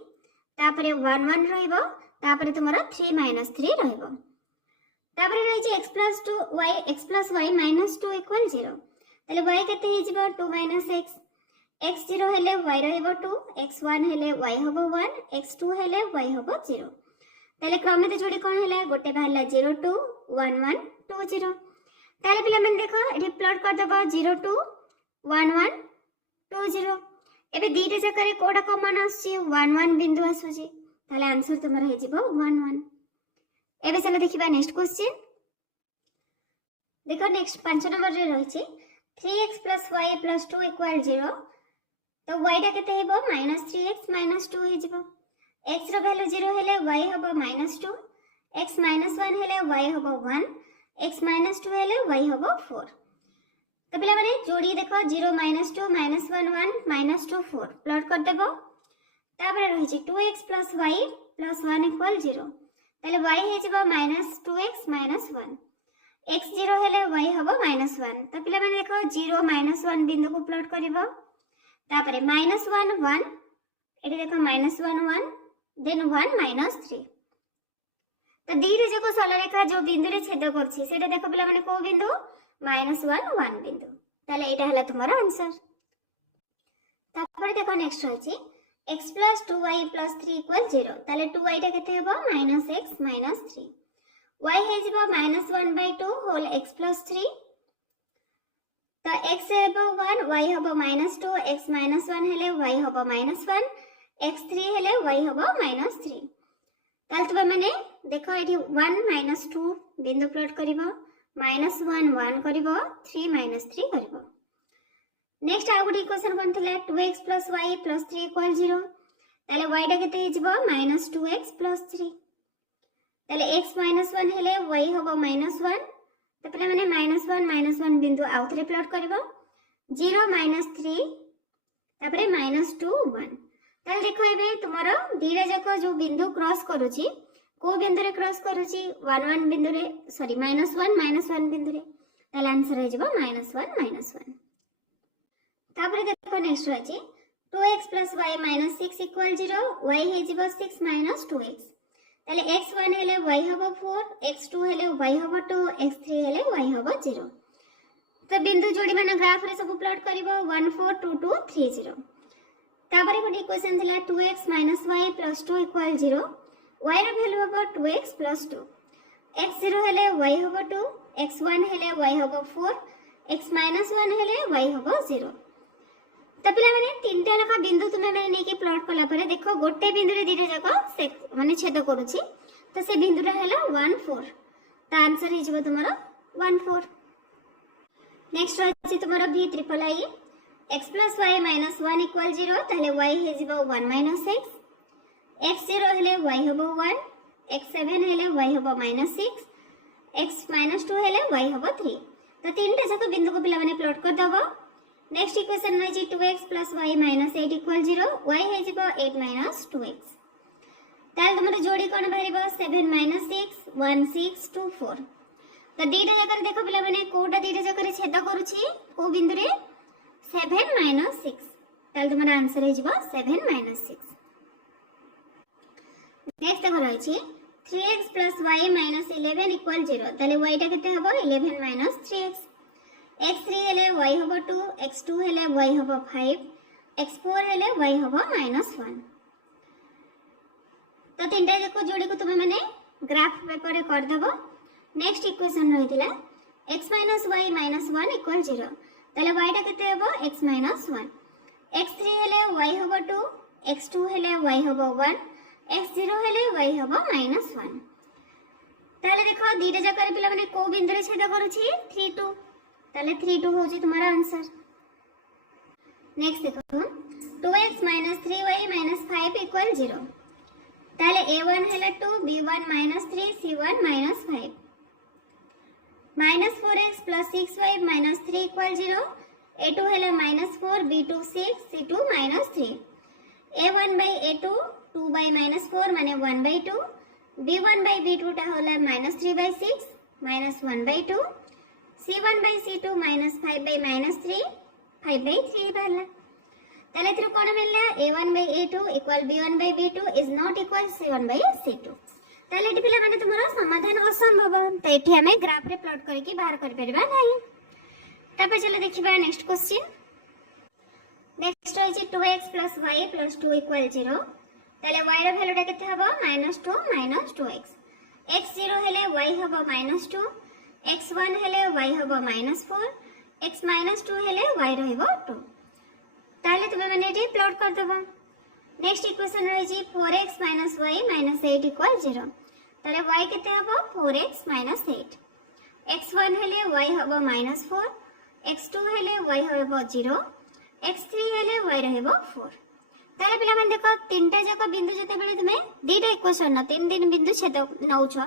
तापर 1 1 रहइबो तापर तमरा 3 -3 रहइबो तापर रहिची x + 2 y -2 = 0 ताले y केते हे जिवो 2 - x x0 हेले y रहइबो 2 x1 हेले y हबो 1 x2 हेले y हबो 0 ताले क्रम में जोडी कोन हैला गोटे बाहरला 0 2 1 1 2 0 ताले पिला मन देखो एठी प्लॉट कर दबो 0 2 1 1 2 0 एबे दीटे जकरे कोडा कॉमन आसी 1 1 बिंदु आसुची ताले आंसर तमरा हे जिवो 1 1 एबे चलो देखिबा नेक्स्ट क्वेश्चन देखो नेक्स्ट 5 नंबर रे रहिची 3x + y + 2 = 0 तो y डा केते हेबो -3x - 2 हे जिवो x रो वैल्यू 0 हेले y हबो -2 x - 1 हेले y हबो 1 x - 2 हेले y हबो 4 तो पिला माने जोडी देखो 0 -2 -1 1 -2 4 प्लॉट कर देबो तापर रहिची 2x + y + 1 = 0 ताले y हे जिवो -2x - 1 x 0 हेले y हबो -1 तो पिला माने देखो 0 -1 बिंदु को प्लॉट करिवो तापरे -1 1 एटी देखो -1 1 देन 1 -3 तो दीरे जको सरल रेखा जो बिंदु रे छेद करछि सेटा देखो पिला माने को बिंदु -1 1 बिंदु ताले एटा हला तुम्हारा आंसर तापरे देखो नेक्स्ट होछि x + 2y + 3 = 0 ताले 2y टा केते हेबो -x - 3 y हे जिवो -1/2 होल x + 3 तो x हेबो 1 y हबो -2 x - 1 हेले y हबो -1 x3 हेले y हबो -3 ताल तबे माने देखो एठी 1 - 2 बिंदु प्लॉट करिवो -1 1 करिवो 3 -3 करिवो नेक्स्ट आ गुडी क्वेश्चन कोन थिला 2x + y + 3 = 0 ताले y डा केते हिजबो -2x + 3 ताले x - 1 हेले y हबो -1 तो पहले माने -1 बिंदु आउथरे प्लॉट करबो 0 -3 तापरे -2 1 ताल देखो एबे तुमरो दीरे जको जो बिंदु क्रॉस करूची को बिंदु रे क्रॉस करूची 1 1 बिंदु रे सॉरी -1 बिंदु रे ताल आंसर हे जबो -1 -1 तापरे देखो नेक्स्ट होची 2x + y - 6 = 0 y हे जबो 6 - 2x ताले x1 हेले y हबो 4 x2 हेले y हबो 2 x3 हेले y हबो 0 तो बिंदु जोडी माने ग्राफ रे सब प्लॉट करिवो 1 4 2 2 3 0 तापरे गोटे इक्वेशन थिला 2x - y + 2 = 0 y रो वैल्यू हम 2x + 2 x0 हेले y हम 2 x1 हेले y हम 4 x - 1 हेले y हम 0। तो पिला माने तीनटा लका बिंदु तुमे माने नेकी प्लॉट कला परे देखो गोटे बिंदु रे दिटा जाक माने छेद करूची तो से बिंदुटा हैला 1 4। तो आंसर हे जिवो तुमरो 1 4। नेक्स्ट अछि तुमरो v triple I x + y - 1 = 0 ताले y हे जिवो 1 - x x0 हेले y हबो 1 x7 हेले y हबो -6 x - 2 हेले y हबो 3। तो तीनटा जाक बिंदु को पिला माने प्लॉट कर दबो। नेक्स्ट इक्वेशन रही 2x + y - 8 = 0 y हे जिवो 8 - 2x। ताल तुमरो जोड़ी कोन बाहरिबो 7 - 6 1 6 2 4। तो दीटा जाकर देखो पिला माने कोटा दीटा जाकर छेद करूची को बिंदु रे 7 - 6। ताल तुमरो आंसर हे जिवो 7 - 6। नेक्स्ट देखो रही 3x + y - 11 = 0 ताले y टा केते हबो 11 - 3x x3 हेले y हबो 2 x2 हेले y हबो 5 x4 हेले y हबो -1। तो तीनटा जाको जोड़ी को तुमे माने ग्राफ पेपर रे कर दबो। नेक्स्ट इक्वेशन रहितला x - y - 1 = 0 ताले y टा केते हबो x - 1 x3 हेले y हबो 2 x2 हेले y हबो 1 x0 हेले y हबो -1। ताले देखो दीटा जाकर पिला माने को बिंदु रे छेद करूची 3 2 ताले 3 2 होची तुम्हारा आंसर। नेक्स्ट देखो 2x - 3y - 5 = 0 ताले a1 हेले 2 b1 - 3 c1 - 5 -4x + 6y - 3 = 0 a2 हेले -4 b2 6 c2 -3 a1/a2 2/-4 माने 1/2 b1/b2 टा होला -3/6 -1/2 c1/c2 -5/-3 5/3 बारला। ताले इथरो कोन मिलला a1/a2 = b1/b2 is not equal c1/c2। ताले एठी पिला माने तुम्हारा समाधान असंभव। तो एठी हमें ग्राफ रे प्लॉट करके बाहर कर परबा नाही। तब चलो देखिबा नेक्स्ट क्वेश्चन। नेक्स्ट होई 2x + y + 2 = 0 ताले y रो वैल्यू टा केते हबो -2 - 2x x0 हेले y हबो -2 x1 हेले y हबो -4 x - 2 हेले y रहइबो 2। ताले तुमे माने एठी प्लॉट कर दबो। नेक्स्ट इक्वेशन रही 4x - y - 8 = 0 ताले y केते हबो 4x - 8 x1 हेले y हबो -4 x2 हेले y हबो 0 x3 हेले y रहइबो 4। ताले पिला मन देखो तीनटा जाक बिंदु जते बेले तुमे दीटा इक्वेशन न तीन दिन बिंदु छेद नउछो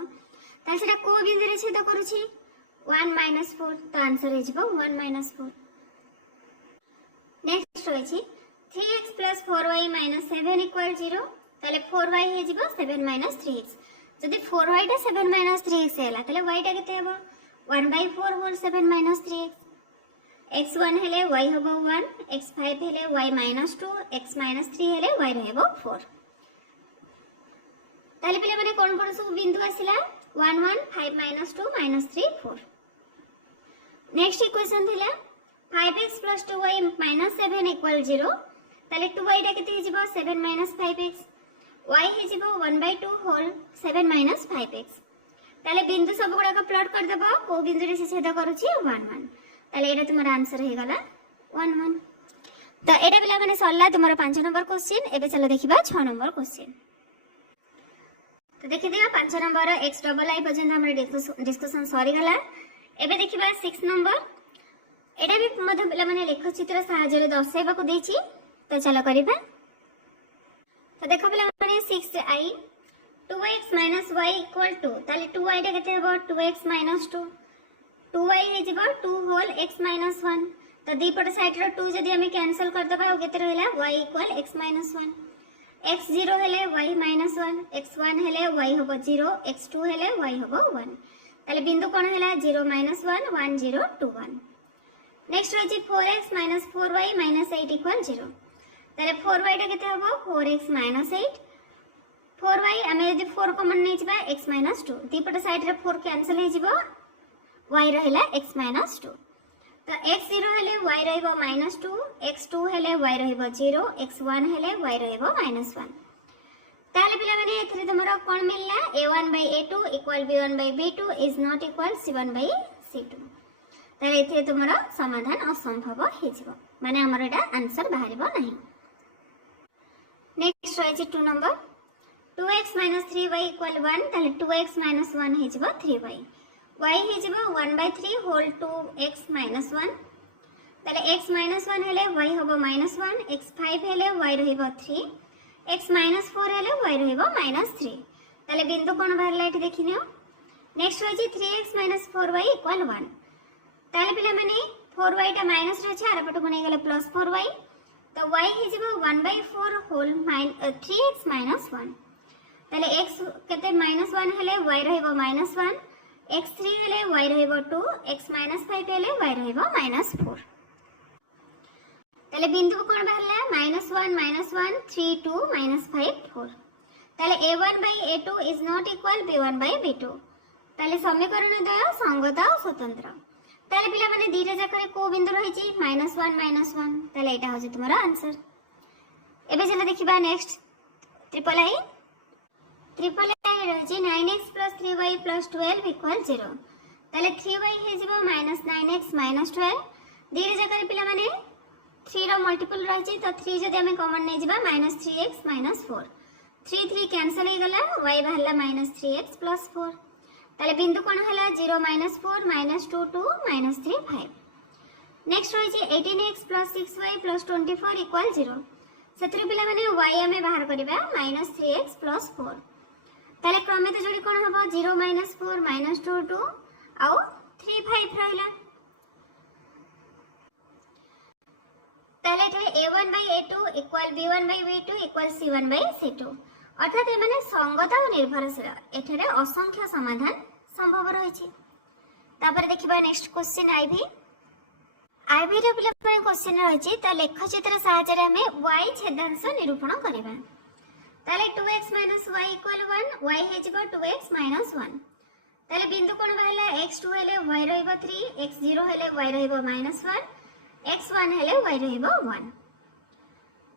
ताले सेटा को बिंदु रे छेद करूची 1 - 4। तो आंसर हे जिवो 1 - 4। नेक्स्ट होई 3x + 4y - 7 = 0 ताले 4y हे जिवो 7 - 3x जदि 4y टा 7 - 3x हैला ताले y टा केते हेबो 1/4 होल 7 - 3x x1 हेले y हबो 1 x5 हेले y -2 x -3 हेले y रहबो 4। ताले पिले माने कोन कोन सब बिंदु आसिला 1 1 5 -2 -3 4। नेक्स्ट इक्वेशन थिला 5x + 2y - 7 = 0 ताले 2y टा केते हे जिवो 7 - 5x y हे जिवो 1/2 होल 7 - 5x ताले बिंदु सब गुडा को प्लॉट कर देबो को बिंदु रे से छेद करूची 1 1 ताले एटा तुम्हारा आंसर हे गला 1 1। तो एटा पिला माने सरला तुम्हारा 5 नंबर क्वेश्चन। एबे चलो देखिबा 6 नंबर क्वेश्चन। तो देखि दिया 5 नंबर x डबल आई पर्यंत हमर डिस्कशन सरी गला। एबे देखिबा 6 नंबर एटा भी मध्य पिला माने लेख चित्र सहायता रे दर्शाइबा को देछि। तो चलो करिबा। तो देखो पिला माने 6i 2x - y = 2 ताले 2y टा केते हबो 2x - 2 2y हे जिवो 2 होल x - 1 तो दीपट साइड रो 2 जदी हमें कैंसिल कर दबा हो केते रहला y = x - 1 x0 हेले y - 1 x1 हेले y हबो 0 x2 हेले y हबो 1 ताले बिंदु कोन हेला 0 - 1 1 0 2 1। नेक्स्ट रही 4x - 4y - 8 = 0 ताले 4y टा केते हबो 4x - 8 4y हमें यदि 4 कॉमन नै जिबा x - 2 दीपट साइड रे 4 कैंसिल हे जिवो y रहला x - 2 तो x0 हेले y रहइबो -2 x2 हेले y रहइबो 0 x1 हेले y रहइबो -1 ताले पिला माने एथरे तुमरो कोन मिलला a1/a2 = b1/b2 is not equal c1/c2 ताले एथरे तुमरो समाधान असंभव हे जिवो माने हमर एटा आंसर बाहरिबो नाही। नेक्स्ट रहिछि 2 नंबर 2x - 3y = 1 ताले 2x - 1 हे जिवो 3y y हे जिवो 1/3 होल 2x - 1 ताले x - 1 हेले y होबो -1 x 5 हेले y रहिबो 3 x - 4 हेले y रहिबो -3 ताले बिंदु कोन बाहरला एठी देखिनियो। नेक्स्ट रहिछि 3x - 4y = 1 ताले पिला माने 4y टा माइनस रे छै आर पटो बनै गेले +4y तो y हे जिवो 1/4 होल 3x - 1 ताले x केते -1 हेले y रहिबो -1 x 3 हेले y रहिबो 2 x - 5 हेले y रहिबो -4 ताले बिंदु कोन बाहरला -1 3 2 -5 4 ताले a1/a2 is not equal b1/b2 ताले समीकरण द्वय संगत और स्वतंत्र ताले पिला माने दीटा जाकरे को बिंदु रही छी -1 ताले एटा होजे तुम्हारा आंसर। एबे चला देखिबा नेक्स्ट ट्रिपल आई रही छी 9x + 3y + 12 = 0 ताले 3y हे जिवो -9x - 12 दीटा जाकरे पिला माने 3 रो मल्टीपल रही छी तो 3 जदि हमें कॉमन नै जिबा -3x - 4 3 3 कैंसिल हो गला y बाहरला -3x + 4 ताले बिंदु कोन हला 0 - 4 -2 2 -3 5 नेक्स्ट रही छी 18x + 6y + 24 = 0 सेतरे पिला माने y हमें बाहर करबा -3x + 4 ताले क्रमे तो जोड़ी कोन हबो 0 - 4 -2 2 आउ 3 5 रहला ताले a1/a2 = b1/b2 = c1/c2 अर्थात ए माने संगत और निर्भरशील एठरे असंख्य समाधान संभव रही। तापर देखिबा नेक्स्ट क्वेश्चन आईवी रो पिला पय क्वेश्चन रही त लेखचित्र सहायता रे हमें y छेदांश निरूपण करबा ताले 2x - y = 1 y हे जिवो 2x - 1 ताले बिंदु कोन बाहला x2 हेले y रहिबो 3 x0 हेले y रहिबो -1 x1 हेले y रहिबो 1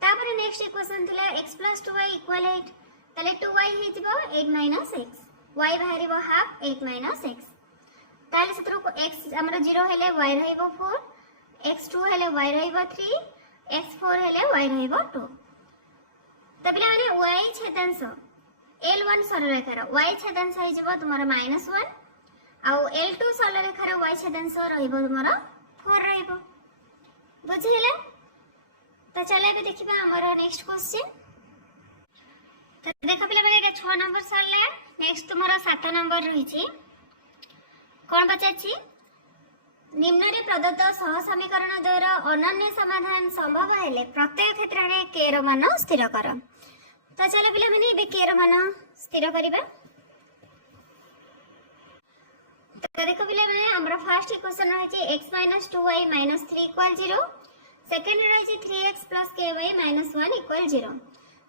तापर नेक्स्ट इक्वेशन थिला x + 2y = 8 ताले 2y हे जिवो 8 - x y बाहरिबो हाफ 8 - x ताले सतरो को x हमरो 0 हेले y रहिबो 4 x2 हेले y रहिबो 3 x4 हेले y रहिबो 2 तबले माने y छेदांश L1 सरलरेखार y छेदांश हे जिवो तुमरो -1 आ L2 सरलरेखार y छेदांश रहिबो तुमरो 4 रहिबो बुझिला। तो चले भी देखिबा हमरो नेक्स्ट क्वेश्चन तो देखो पिला माने एटा 6 नंबर सरला नेक्स्ट तुम्हारा 7 नंबर रही छी कोन बचाची निम्न रे प्रदत्त सह समीकरण द्वारा अनन्य समाधान संभव हेले प्रत्येक क्षेत्र रे k रो मान स्थिर कर। तो चलो पिला माने बे k रो मान स्थिर करिबा तो देखो पिला माने हमरो फर्स्ट इक्वेशन रही छी x - 2y - 3 = 0 सेकंड रही छी 3x + ky - 1 = 0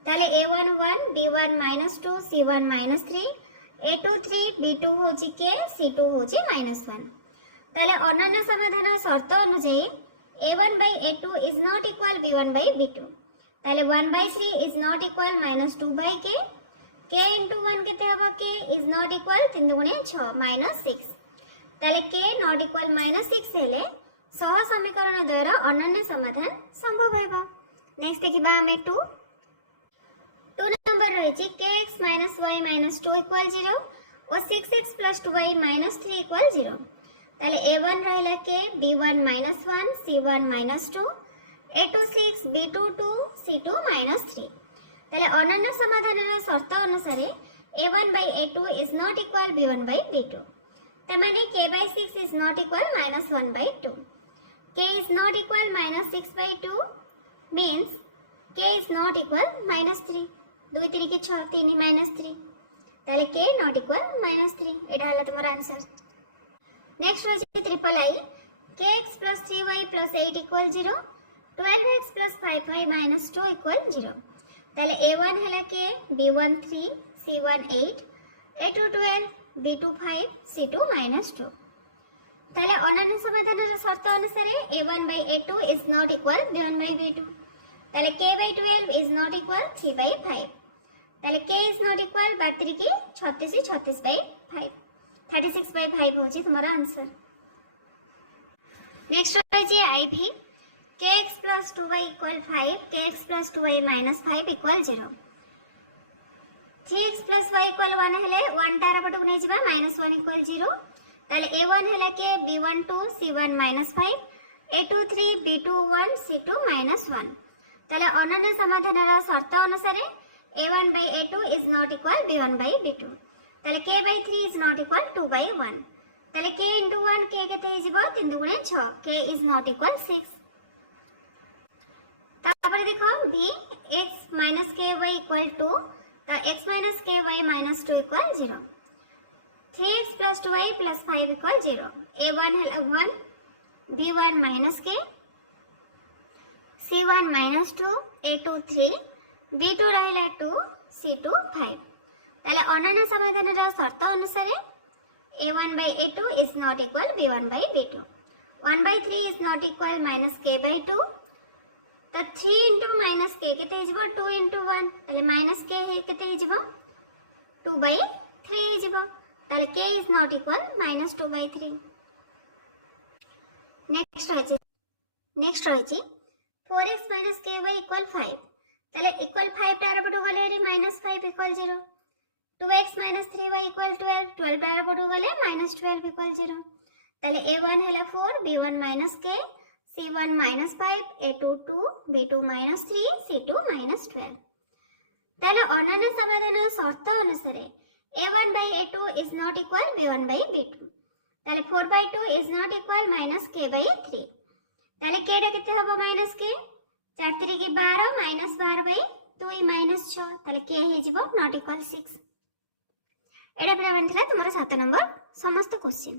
ताले a1 1 b1 -2 c1 -3 a2 3 b2 होची k c2 होची -1 ताले अनन्य समाधान शर्त अनुसार a1/a2 is not equal b1/b2 ताले 1/3 is not equal -2/k k * 1 केते हबो k इज नॉट इक्वल 3 * 6 -6 ताले k नॉट इक्वल -6 हेले सह समीकरण द्वारा अनन्य समाधान संभव हेबो। नेक्स्ट देखिबा हमें 2 नंबर रही छी kx - y - 2 = 0 और 6x + 2y - 3 = 0 ताले a1 रहला k b1 - 1 c1 - 2 a2 6 b2 2 c2 -3 ताले अनन्य समाधान शर्त अनुसार a1/a2 is not equal b1/b2 तमाने k/6 is not equal -1/2 k is not equal -6/2 means k is not equal -3 2 3 के 6 3 -3 ताले k not equal -3 एटा हला तुम्हारा आंसर। नेक्स्ट होची triple I kx + 3y + 8 = 0 12x + 5y - 2 = 0 ताले a1 हला k b1 3 c1 8 a2 12 b2 5 c2 -2 ताले अनन्य समाधान शर्त अनुसार a1/a2 is not equal b1/b2 ताले k/12 इज नॉट इक्वल 3/5 ताले k इज नॉट इक्वल 32 की 36 36 बाय 5 36 बाय 5 होची तुम्हारा आंसर। नेक्स्ट होची ivy kx plus 2y equal 5 kx plus 2y minus 5 equal 0 3x plus y equal 1 हेले 1 तारा पटक नै जिबा minus 1 equal 0 ताले a1 हेला के b1 2 c1 minus 5 a2 3 b2 1 c2 minus 1 ताले अनन्य समाधानरा शर्त अनुसार a1 by a2 is not equal b1 by b2 ताले k by 3 is not equal 2 by 1 ताले k into 1 k केते हे जिवो 3 दुगुणे 6 k is not equal 6 तापर देखो b x minus ky equal to तो x minus ky minus 2 equal 0 3x plus 2y plus 5 equal 0 a1 है 1 b1 minus k c1 minus 2 a2 3 b2 रहिला 2 c2 5 ताले अनन्य समाधानर शर्त अनुसार a1 by a2 is not equal b1 by b2 1 by 3 is not equal minus k by 2 तो 3 into minus k केते हे जिवो 2 into 1 ताले minus k हे केते हे जिवो 2 by 3 हे जिवो ताले k is not equal minus 2 by 3 next होची 4x minus ky equal 5 ताले equal 5 तारा पटु गले रे minus 5 equal 0 2x minus 3y equal 12 12 तारा पटु गले minus 12 equal 0 ताले a1 हैला 4 b1 minus k c1 minus 5 a2 2 b2 minus 3 c2 minus 12 ताले अनन्य समाधान शर्त अनुसार a1 by a2 is not equal b1 by b2 ताले 4 by 2 is not equal minus k by 3 ताले k डा केते हबो minus k 4 3 की 12 minus 12 by 2 minus 6 ताले k हे जिवो not equal 6 एडा पिला बनथिला तुम्हारा 7 नंबर समस्त क्वेश्चन।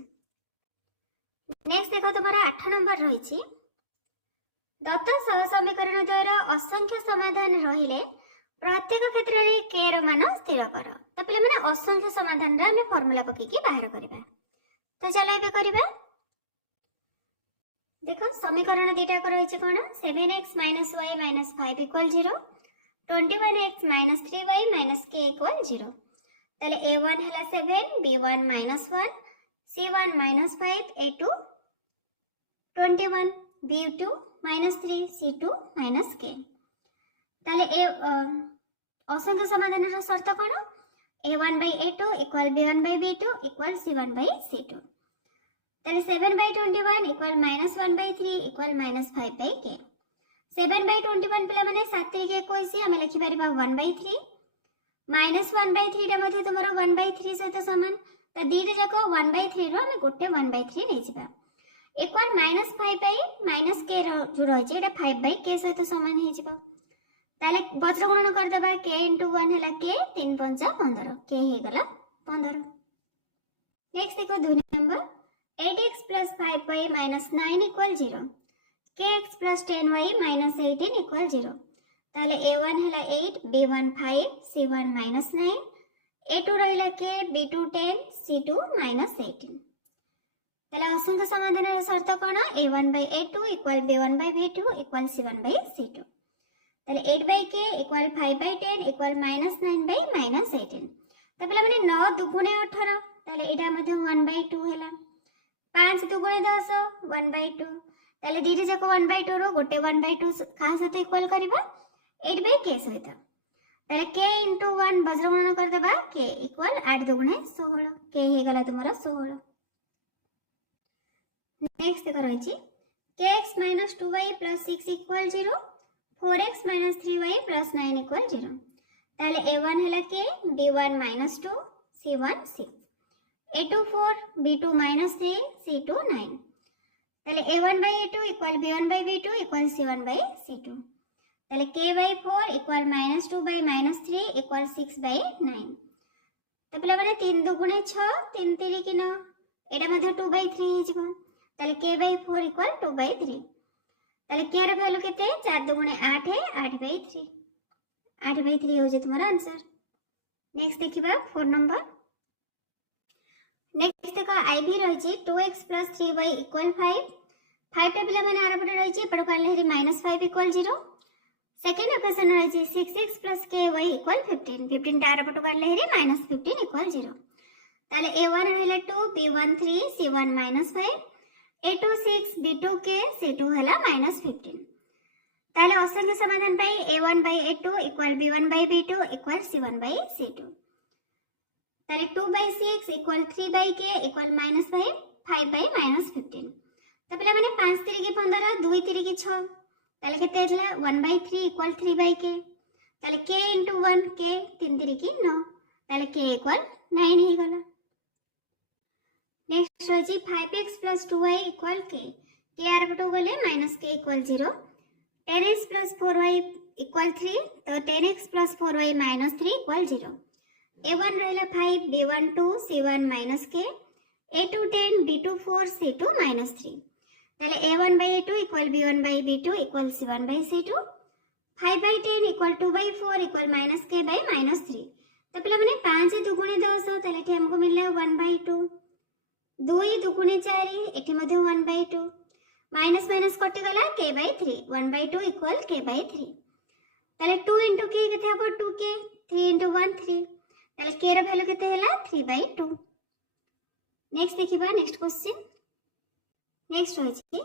नेक्स्ट देखो तुम्हारा 8 नंबर रहिछि दत्त सहसमीकरण द्वारा असंख्य समाधान रहिले प्रत्येक क्षेत्र रे k रो मान स्थिर कर। त पिला माने असंख्य समाधान रे हम फार्मूला पके की बाहर करबा। तो चलो एबे करबा देखो समीकरण दीटा को रहिछि कोन 7x minus y minus 5 equal 0 21x minus 3y minus k equal 0 ताले a1 हला 7 b1 minus 1 c1 minus 5 a2 21 b2 minus 3 c2 minus k ताले असंख्य समाधान रो शर्त कोन a1 by a2 equal b1 by b2 equal c1 by c2 ताले 7 by 21 equal minus 1 by 3 equal minus 5 by k 7 by 21 पिला माने 7 3 के 21 हमें लिखि परिबा 1 by 3 minus 1 by 3 टा मध्ये तुमरो 1 by 3 सहित समान त दीटा जाको 1 by 3 रो हमें गोटे 1 by 3 नै जिबा equal minus 5 by minus k रो जो रहि छै एटा 5 by k सहित समान हे जिबा ताले वज्र गुणन कर देबा k into 1 हला k 3 5 15 k हे गला 15। नेक्स्ट देखो 2 number 8x plus 5y minus 9 equal 0 kx plus 10y minus 18 equal 0 ताले a1 हला 8 b1 5 c1 minus 9 a2 रहिला k b2 10 c2 minus 18 ताले असंख्य समाधान शर्त कोन a1 by a2 equal b1 by b2 equal c1 by c2 ताले 8 by k equal 5 by 10 equal minus 9 by minus 18 त पिला माने 9 दुगुणे 18 ताले एटा मध्ये 1 by 2 हला 5 दुगुणे 10 1 by 2 ताले दीटा जाको 1 by 2 रो गोटे 1 by 2 का साथ इक्वल करबा 8 by k सहित ताले k into 1 वज्र गुणन कर देबा k इक्वल 8 दुगुणे 16 k हे गला तुम्हारा 16। नेक्स्ट देखो रहिछि kx minus 2y plus 6 equal 0 4x minus 3y plus 9 equal 0 ताले a1 हला k b1 minus 2 c1 6 a2 4 b2 minus 3 c2 9 ताले a1 by a2 equal b1 by b2 equal c1 by c2 ताले k by 4 equal minus 2 by minus 3 equal 6 by 9 तो पिला माने 3 दुगुणे 6 3 3 की 9 एटा मध्ये 2 by 3 हे जिवो ताले k by 4 equal 2 by 3 ताले k रो वैल्यू केते 4 दुगुणे 8 है 8 by 3 8 by 3 हो जे तुम्हारा आंसर। नेक्स्ट देखिबा 4 नंबर नेक्स्ट देखो आईवी रहिछि 2x plus 3y equal 5 5 टा पिला माने आरपटे रहिछि पड काले हेरि -5 equal 0 सेकेंड इक्वेशन रही 6x प्लस के वाई इक्वल 15 15 टार पटू काढले हेरी माइनस 15 इक्वल 0 ताले a1 रहला 2 b1 3 c1 minus 5 a2 6 b2 k c2 हला माइनस 15 ताले असंख्य समाधान पाई a1 by a2 equal b1 by b2 equal c1 by c2 ताले 2 by 6 equal 3 by k equal minus 5 5 by minus 15 तो पिला माने 5 3 की 15 2 3 की 6 ताले केते हेतला 1 by 3 इक्वल 3 by k ताले k into 1 k 3 3 की 9 ताले k इक्वल 9 ही गला नेक्स्ट होची 5x + 2y equal k k are पटो गले minus k equal 0 10x + 4y equal 3 तो 10x + 4y - 3 इक्वल 0 a1 रहला 5 b1 2 c1 - k a2 10 b2 4 c2 - 3 ताले a1 by a2 equal b1 by b2 equal c1 by c2 5 by 10 equal 2 by 4 equal minus k by -3 तो पिला माने 5 दुगुणे 10 ताले एठी हमको मिलला 1 by 2 2 दुगुणे 4 एठी मध्ये 1 by 2 माइनस माइनस कटि गला k by 3 1 by 2 equal k by 3 ताले 2 into k केते हबो 2k 3 into 1 3 ताले k रो वैल्यू केते हैला 3 by 2 नेक्स्ट देखिबा नेक्स्ट क्वेश्चन नेक्स्ट होइछि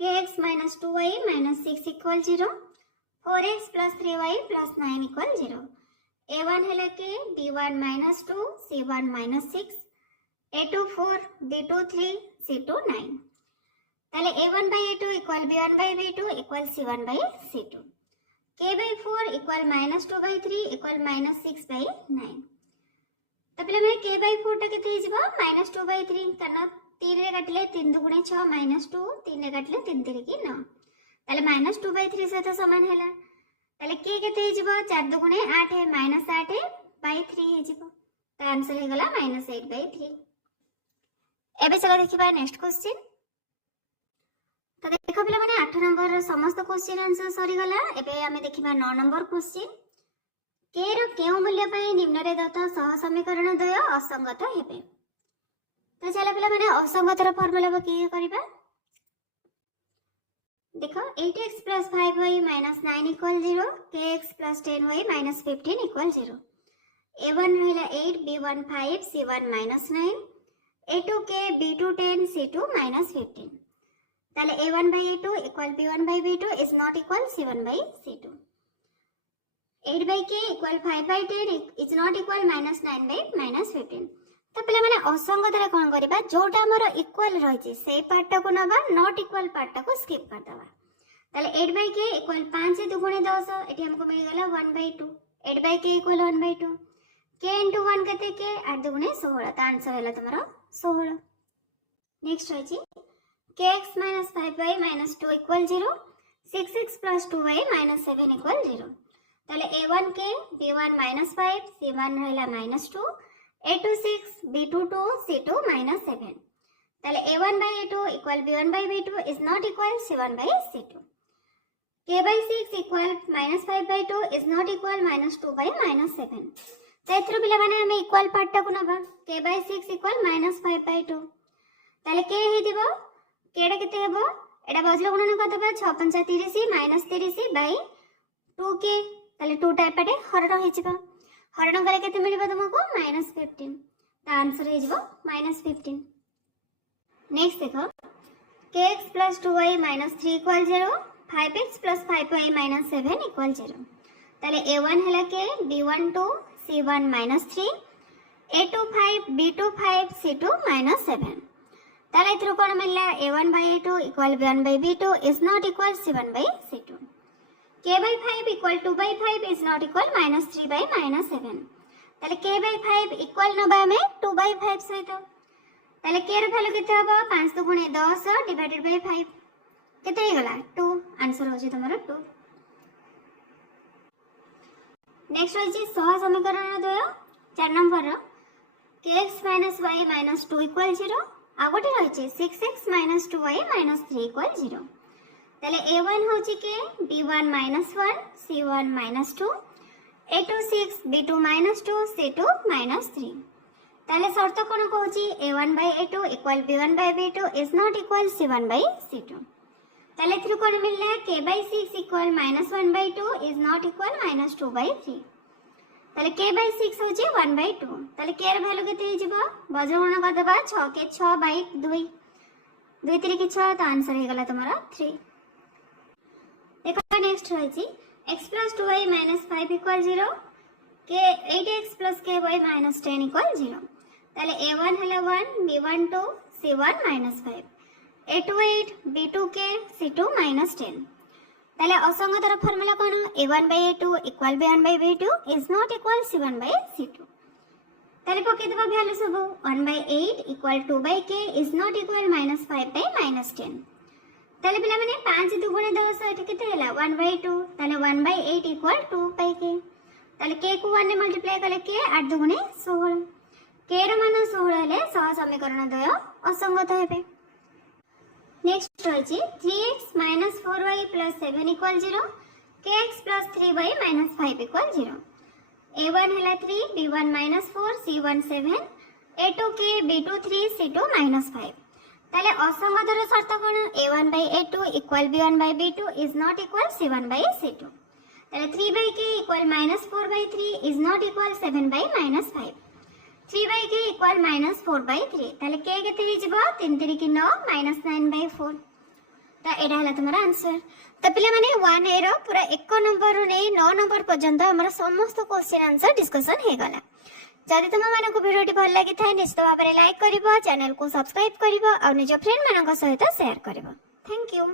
kx - 2y - 6 equal 0 4x + 3y + 9 equal 0 a1 हैला k b1 - 2 c1 - 6 a2 4 b2 3 c2 9 ताले a1 by a2 equal b1 by b2 equal c1 by c2 k by 4 equal -2 by 3 equal -6 by 9 तो पिला माने k by 4 टा केते हिजबा -2 by 3 कना 3 रे काटले 3 दुगुणे 6 -2 3 रे काटले 3 3 की 9 ताले -2 by 3 सहित समान हैला ताले k केते हिजबा 4 दुगुणे 8 है -8 by 3 हिजबा तो आंसर हे गला -8 by 3 एबे चला देखिबा नेक्स्ट क्वेश्चन तो देखो पिला माने 8 नंबर रो समस्त क्वेश्चन आंसर सरी गला एबे हमें देखिबा 9 नंबर क्वेश्चन k रो केउ मूल्य पई निम्न रे दत्त सह समीकरण द्वय असंगत हेबे तो चला पिला माने असंगत रो फार्मूला बकी करबा देखो 8x + 5y - 9 equal 0 kx + 10y - 15 equal 0 a1 रहला 8 b1 5 c1 - 9 a2 k b2 10 c2 - 15 ताले a1 by a2 equal b1 by b2 is not equal c1 by c2 8 by k equal 5 by 10 is not equal -9 by -15 तो पिला माने असंगत रे कोन करबा जोटा हमर इक्वल रहिछि से पार्ट को नबा नॉट इक्वल पार्ट को स्किप कर दबा ताले 8 by k इक्वल 5 दुगुणे 10 एठी हमको मिल गला 1 by 2 8 by k equal 1 by 2 k into 1 केते k 8 दुगुणे 16 तो आंसर हैला तमरो 16 नेक्स्ट होइछि kx - 5y - 2 equal 0 6x + 2y - 7 equal 0 ताले a1 k b1 - 5 c1 रहला -2 a2 6 b2 2 c2 - 7 ताले a1 by a2 equal b1 by b2 is not equal c1 by c2 k by 6 equal -5 by 2 is not equal -2 by -7 तो एथरो पिला माने हम equal part को नबा k by 6 equal -5 by 2 ताले k हे दिबो k टा केते हेबो एडा बजलो गुणन कर दबा 6 5 30 -30 by 2k ताले 2 टाइप पटे हरण हेजिबो हरण करे केते मिलिबो तुमको -15 तो आंसर हे जिवो -15 नेक्स्ट देखो kx + 2y - 3 equal 0 5x + 5y - 7 equal 0 ताले a1 हैला k b1 2 c1 - 3 a2 5 b2 5 c2 - 7 ताले इथरो कोन मिलला a1 by a2 equal b1 by b2 is not equal c1 by c2 k by 5 equal 2 by 5 is not equal -3 by -7 ताले k by 5 equal नबा में 2 by 5 सहित ताले k रो value केते हबो 5 दुगुणे 10 divided by 5 केते हे गला 2 आंसर होजी तमरो 2 नेक्स्ट होजी सह समीकरण द्वय 4 नंबर रो kx - y - 2 इक्वल 0 आ गोटे रहिछि 6x - 2y - 3 इक्वल 0 ताले a1 होची के b1 - 1 c1 - 2 a2 6 b2 - 2 c2 - 3 ताले शर्त कोन कहूची a1 by a2 equal b1 by b2 is not equal c1 by c2 ताले एथिरु कोन मिलला k/6 equal -1/2 is not equal -2/3 ताले k/6 होची 1/2 ताले k र वैल्यू केते हे जिवो वज्रगुणन कर देबा 6 के 6/2 2 3 की 6 तो आंसर हे गला तुम्हारा 3। देखो नेक्स्ट होची x + 2y - 5 equal 0 k 8x + ky - 10 equal 0 ताले a1 हला 1 b1 2 c1 - 5 a2 8 b2 k c2 - 10 ताले असंगतर फार्मूला कोन a1/a2 equal b1/b2 is not equal c1/c2 ताले पके देबा वैल्यू सब 1/8 equal 2/k is not equal -5/-10 ताले पिला माने 5 2 गुणे 10 एठी केते हला 1/2 ताले 1/8 इक्वल 2/k ताले k को 1 ने मल्टीप्लाई कले k 8 2 गुणे 16 k र मान 16 ले सह समीकरण द्वय असंगत हेबे। नेक्स्ट होची 3x - 4y + 7 equal 0 kx + 3y - 5 equal 0 a1 हला 3 b1 - 4 c1 7 a2 k b2 3 c2 - 5 ताले असंगतर शर्त कोन a1/a2 equal b1/b2 is not equal c1/c2 ताले 3/k equal -4/3 is not equal 7/-5 3/k equal -4/3 ताले k केते हे जिवो 3 3 की 9 -9/4 ता एडा हला तुम्हारा आंसर। तो पिले माने 1 ए रो पूरा 1 नंबर रो नै 9 नंबर पर्यंत हमरा समस्त क्वेश्चन आंसर डिस्कशन हे गला। जदि तुम माने को वीडियो भल लागि थाए निश्चित भाबरे लाइक करिवो, चैनल को सब्सक्राइब करिवो और निज फ्रेंड मानक सहित शेयर करिवो। Thank you.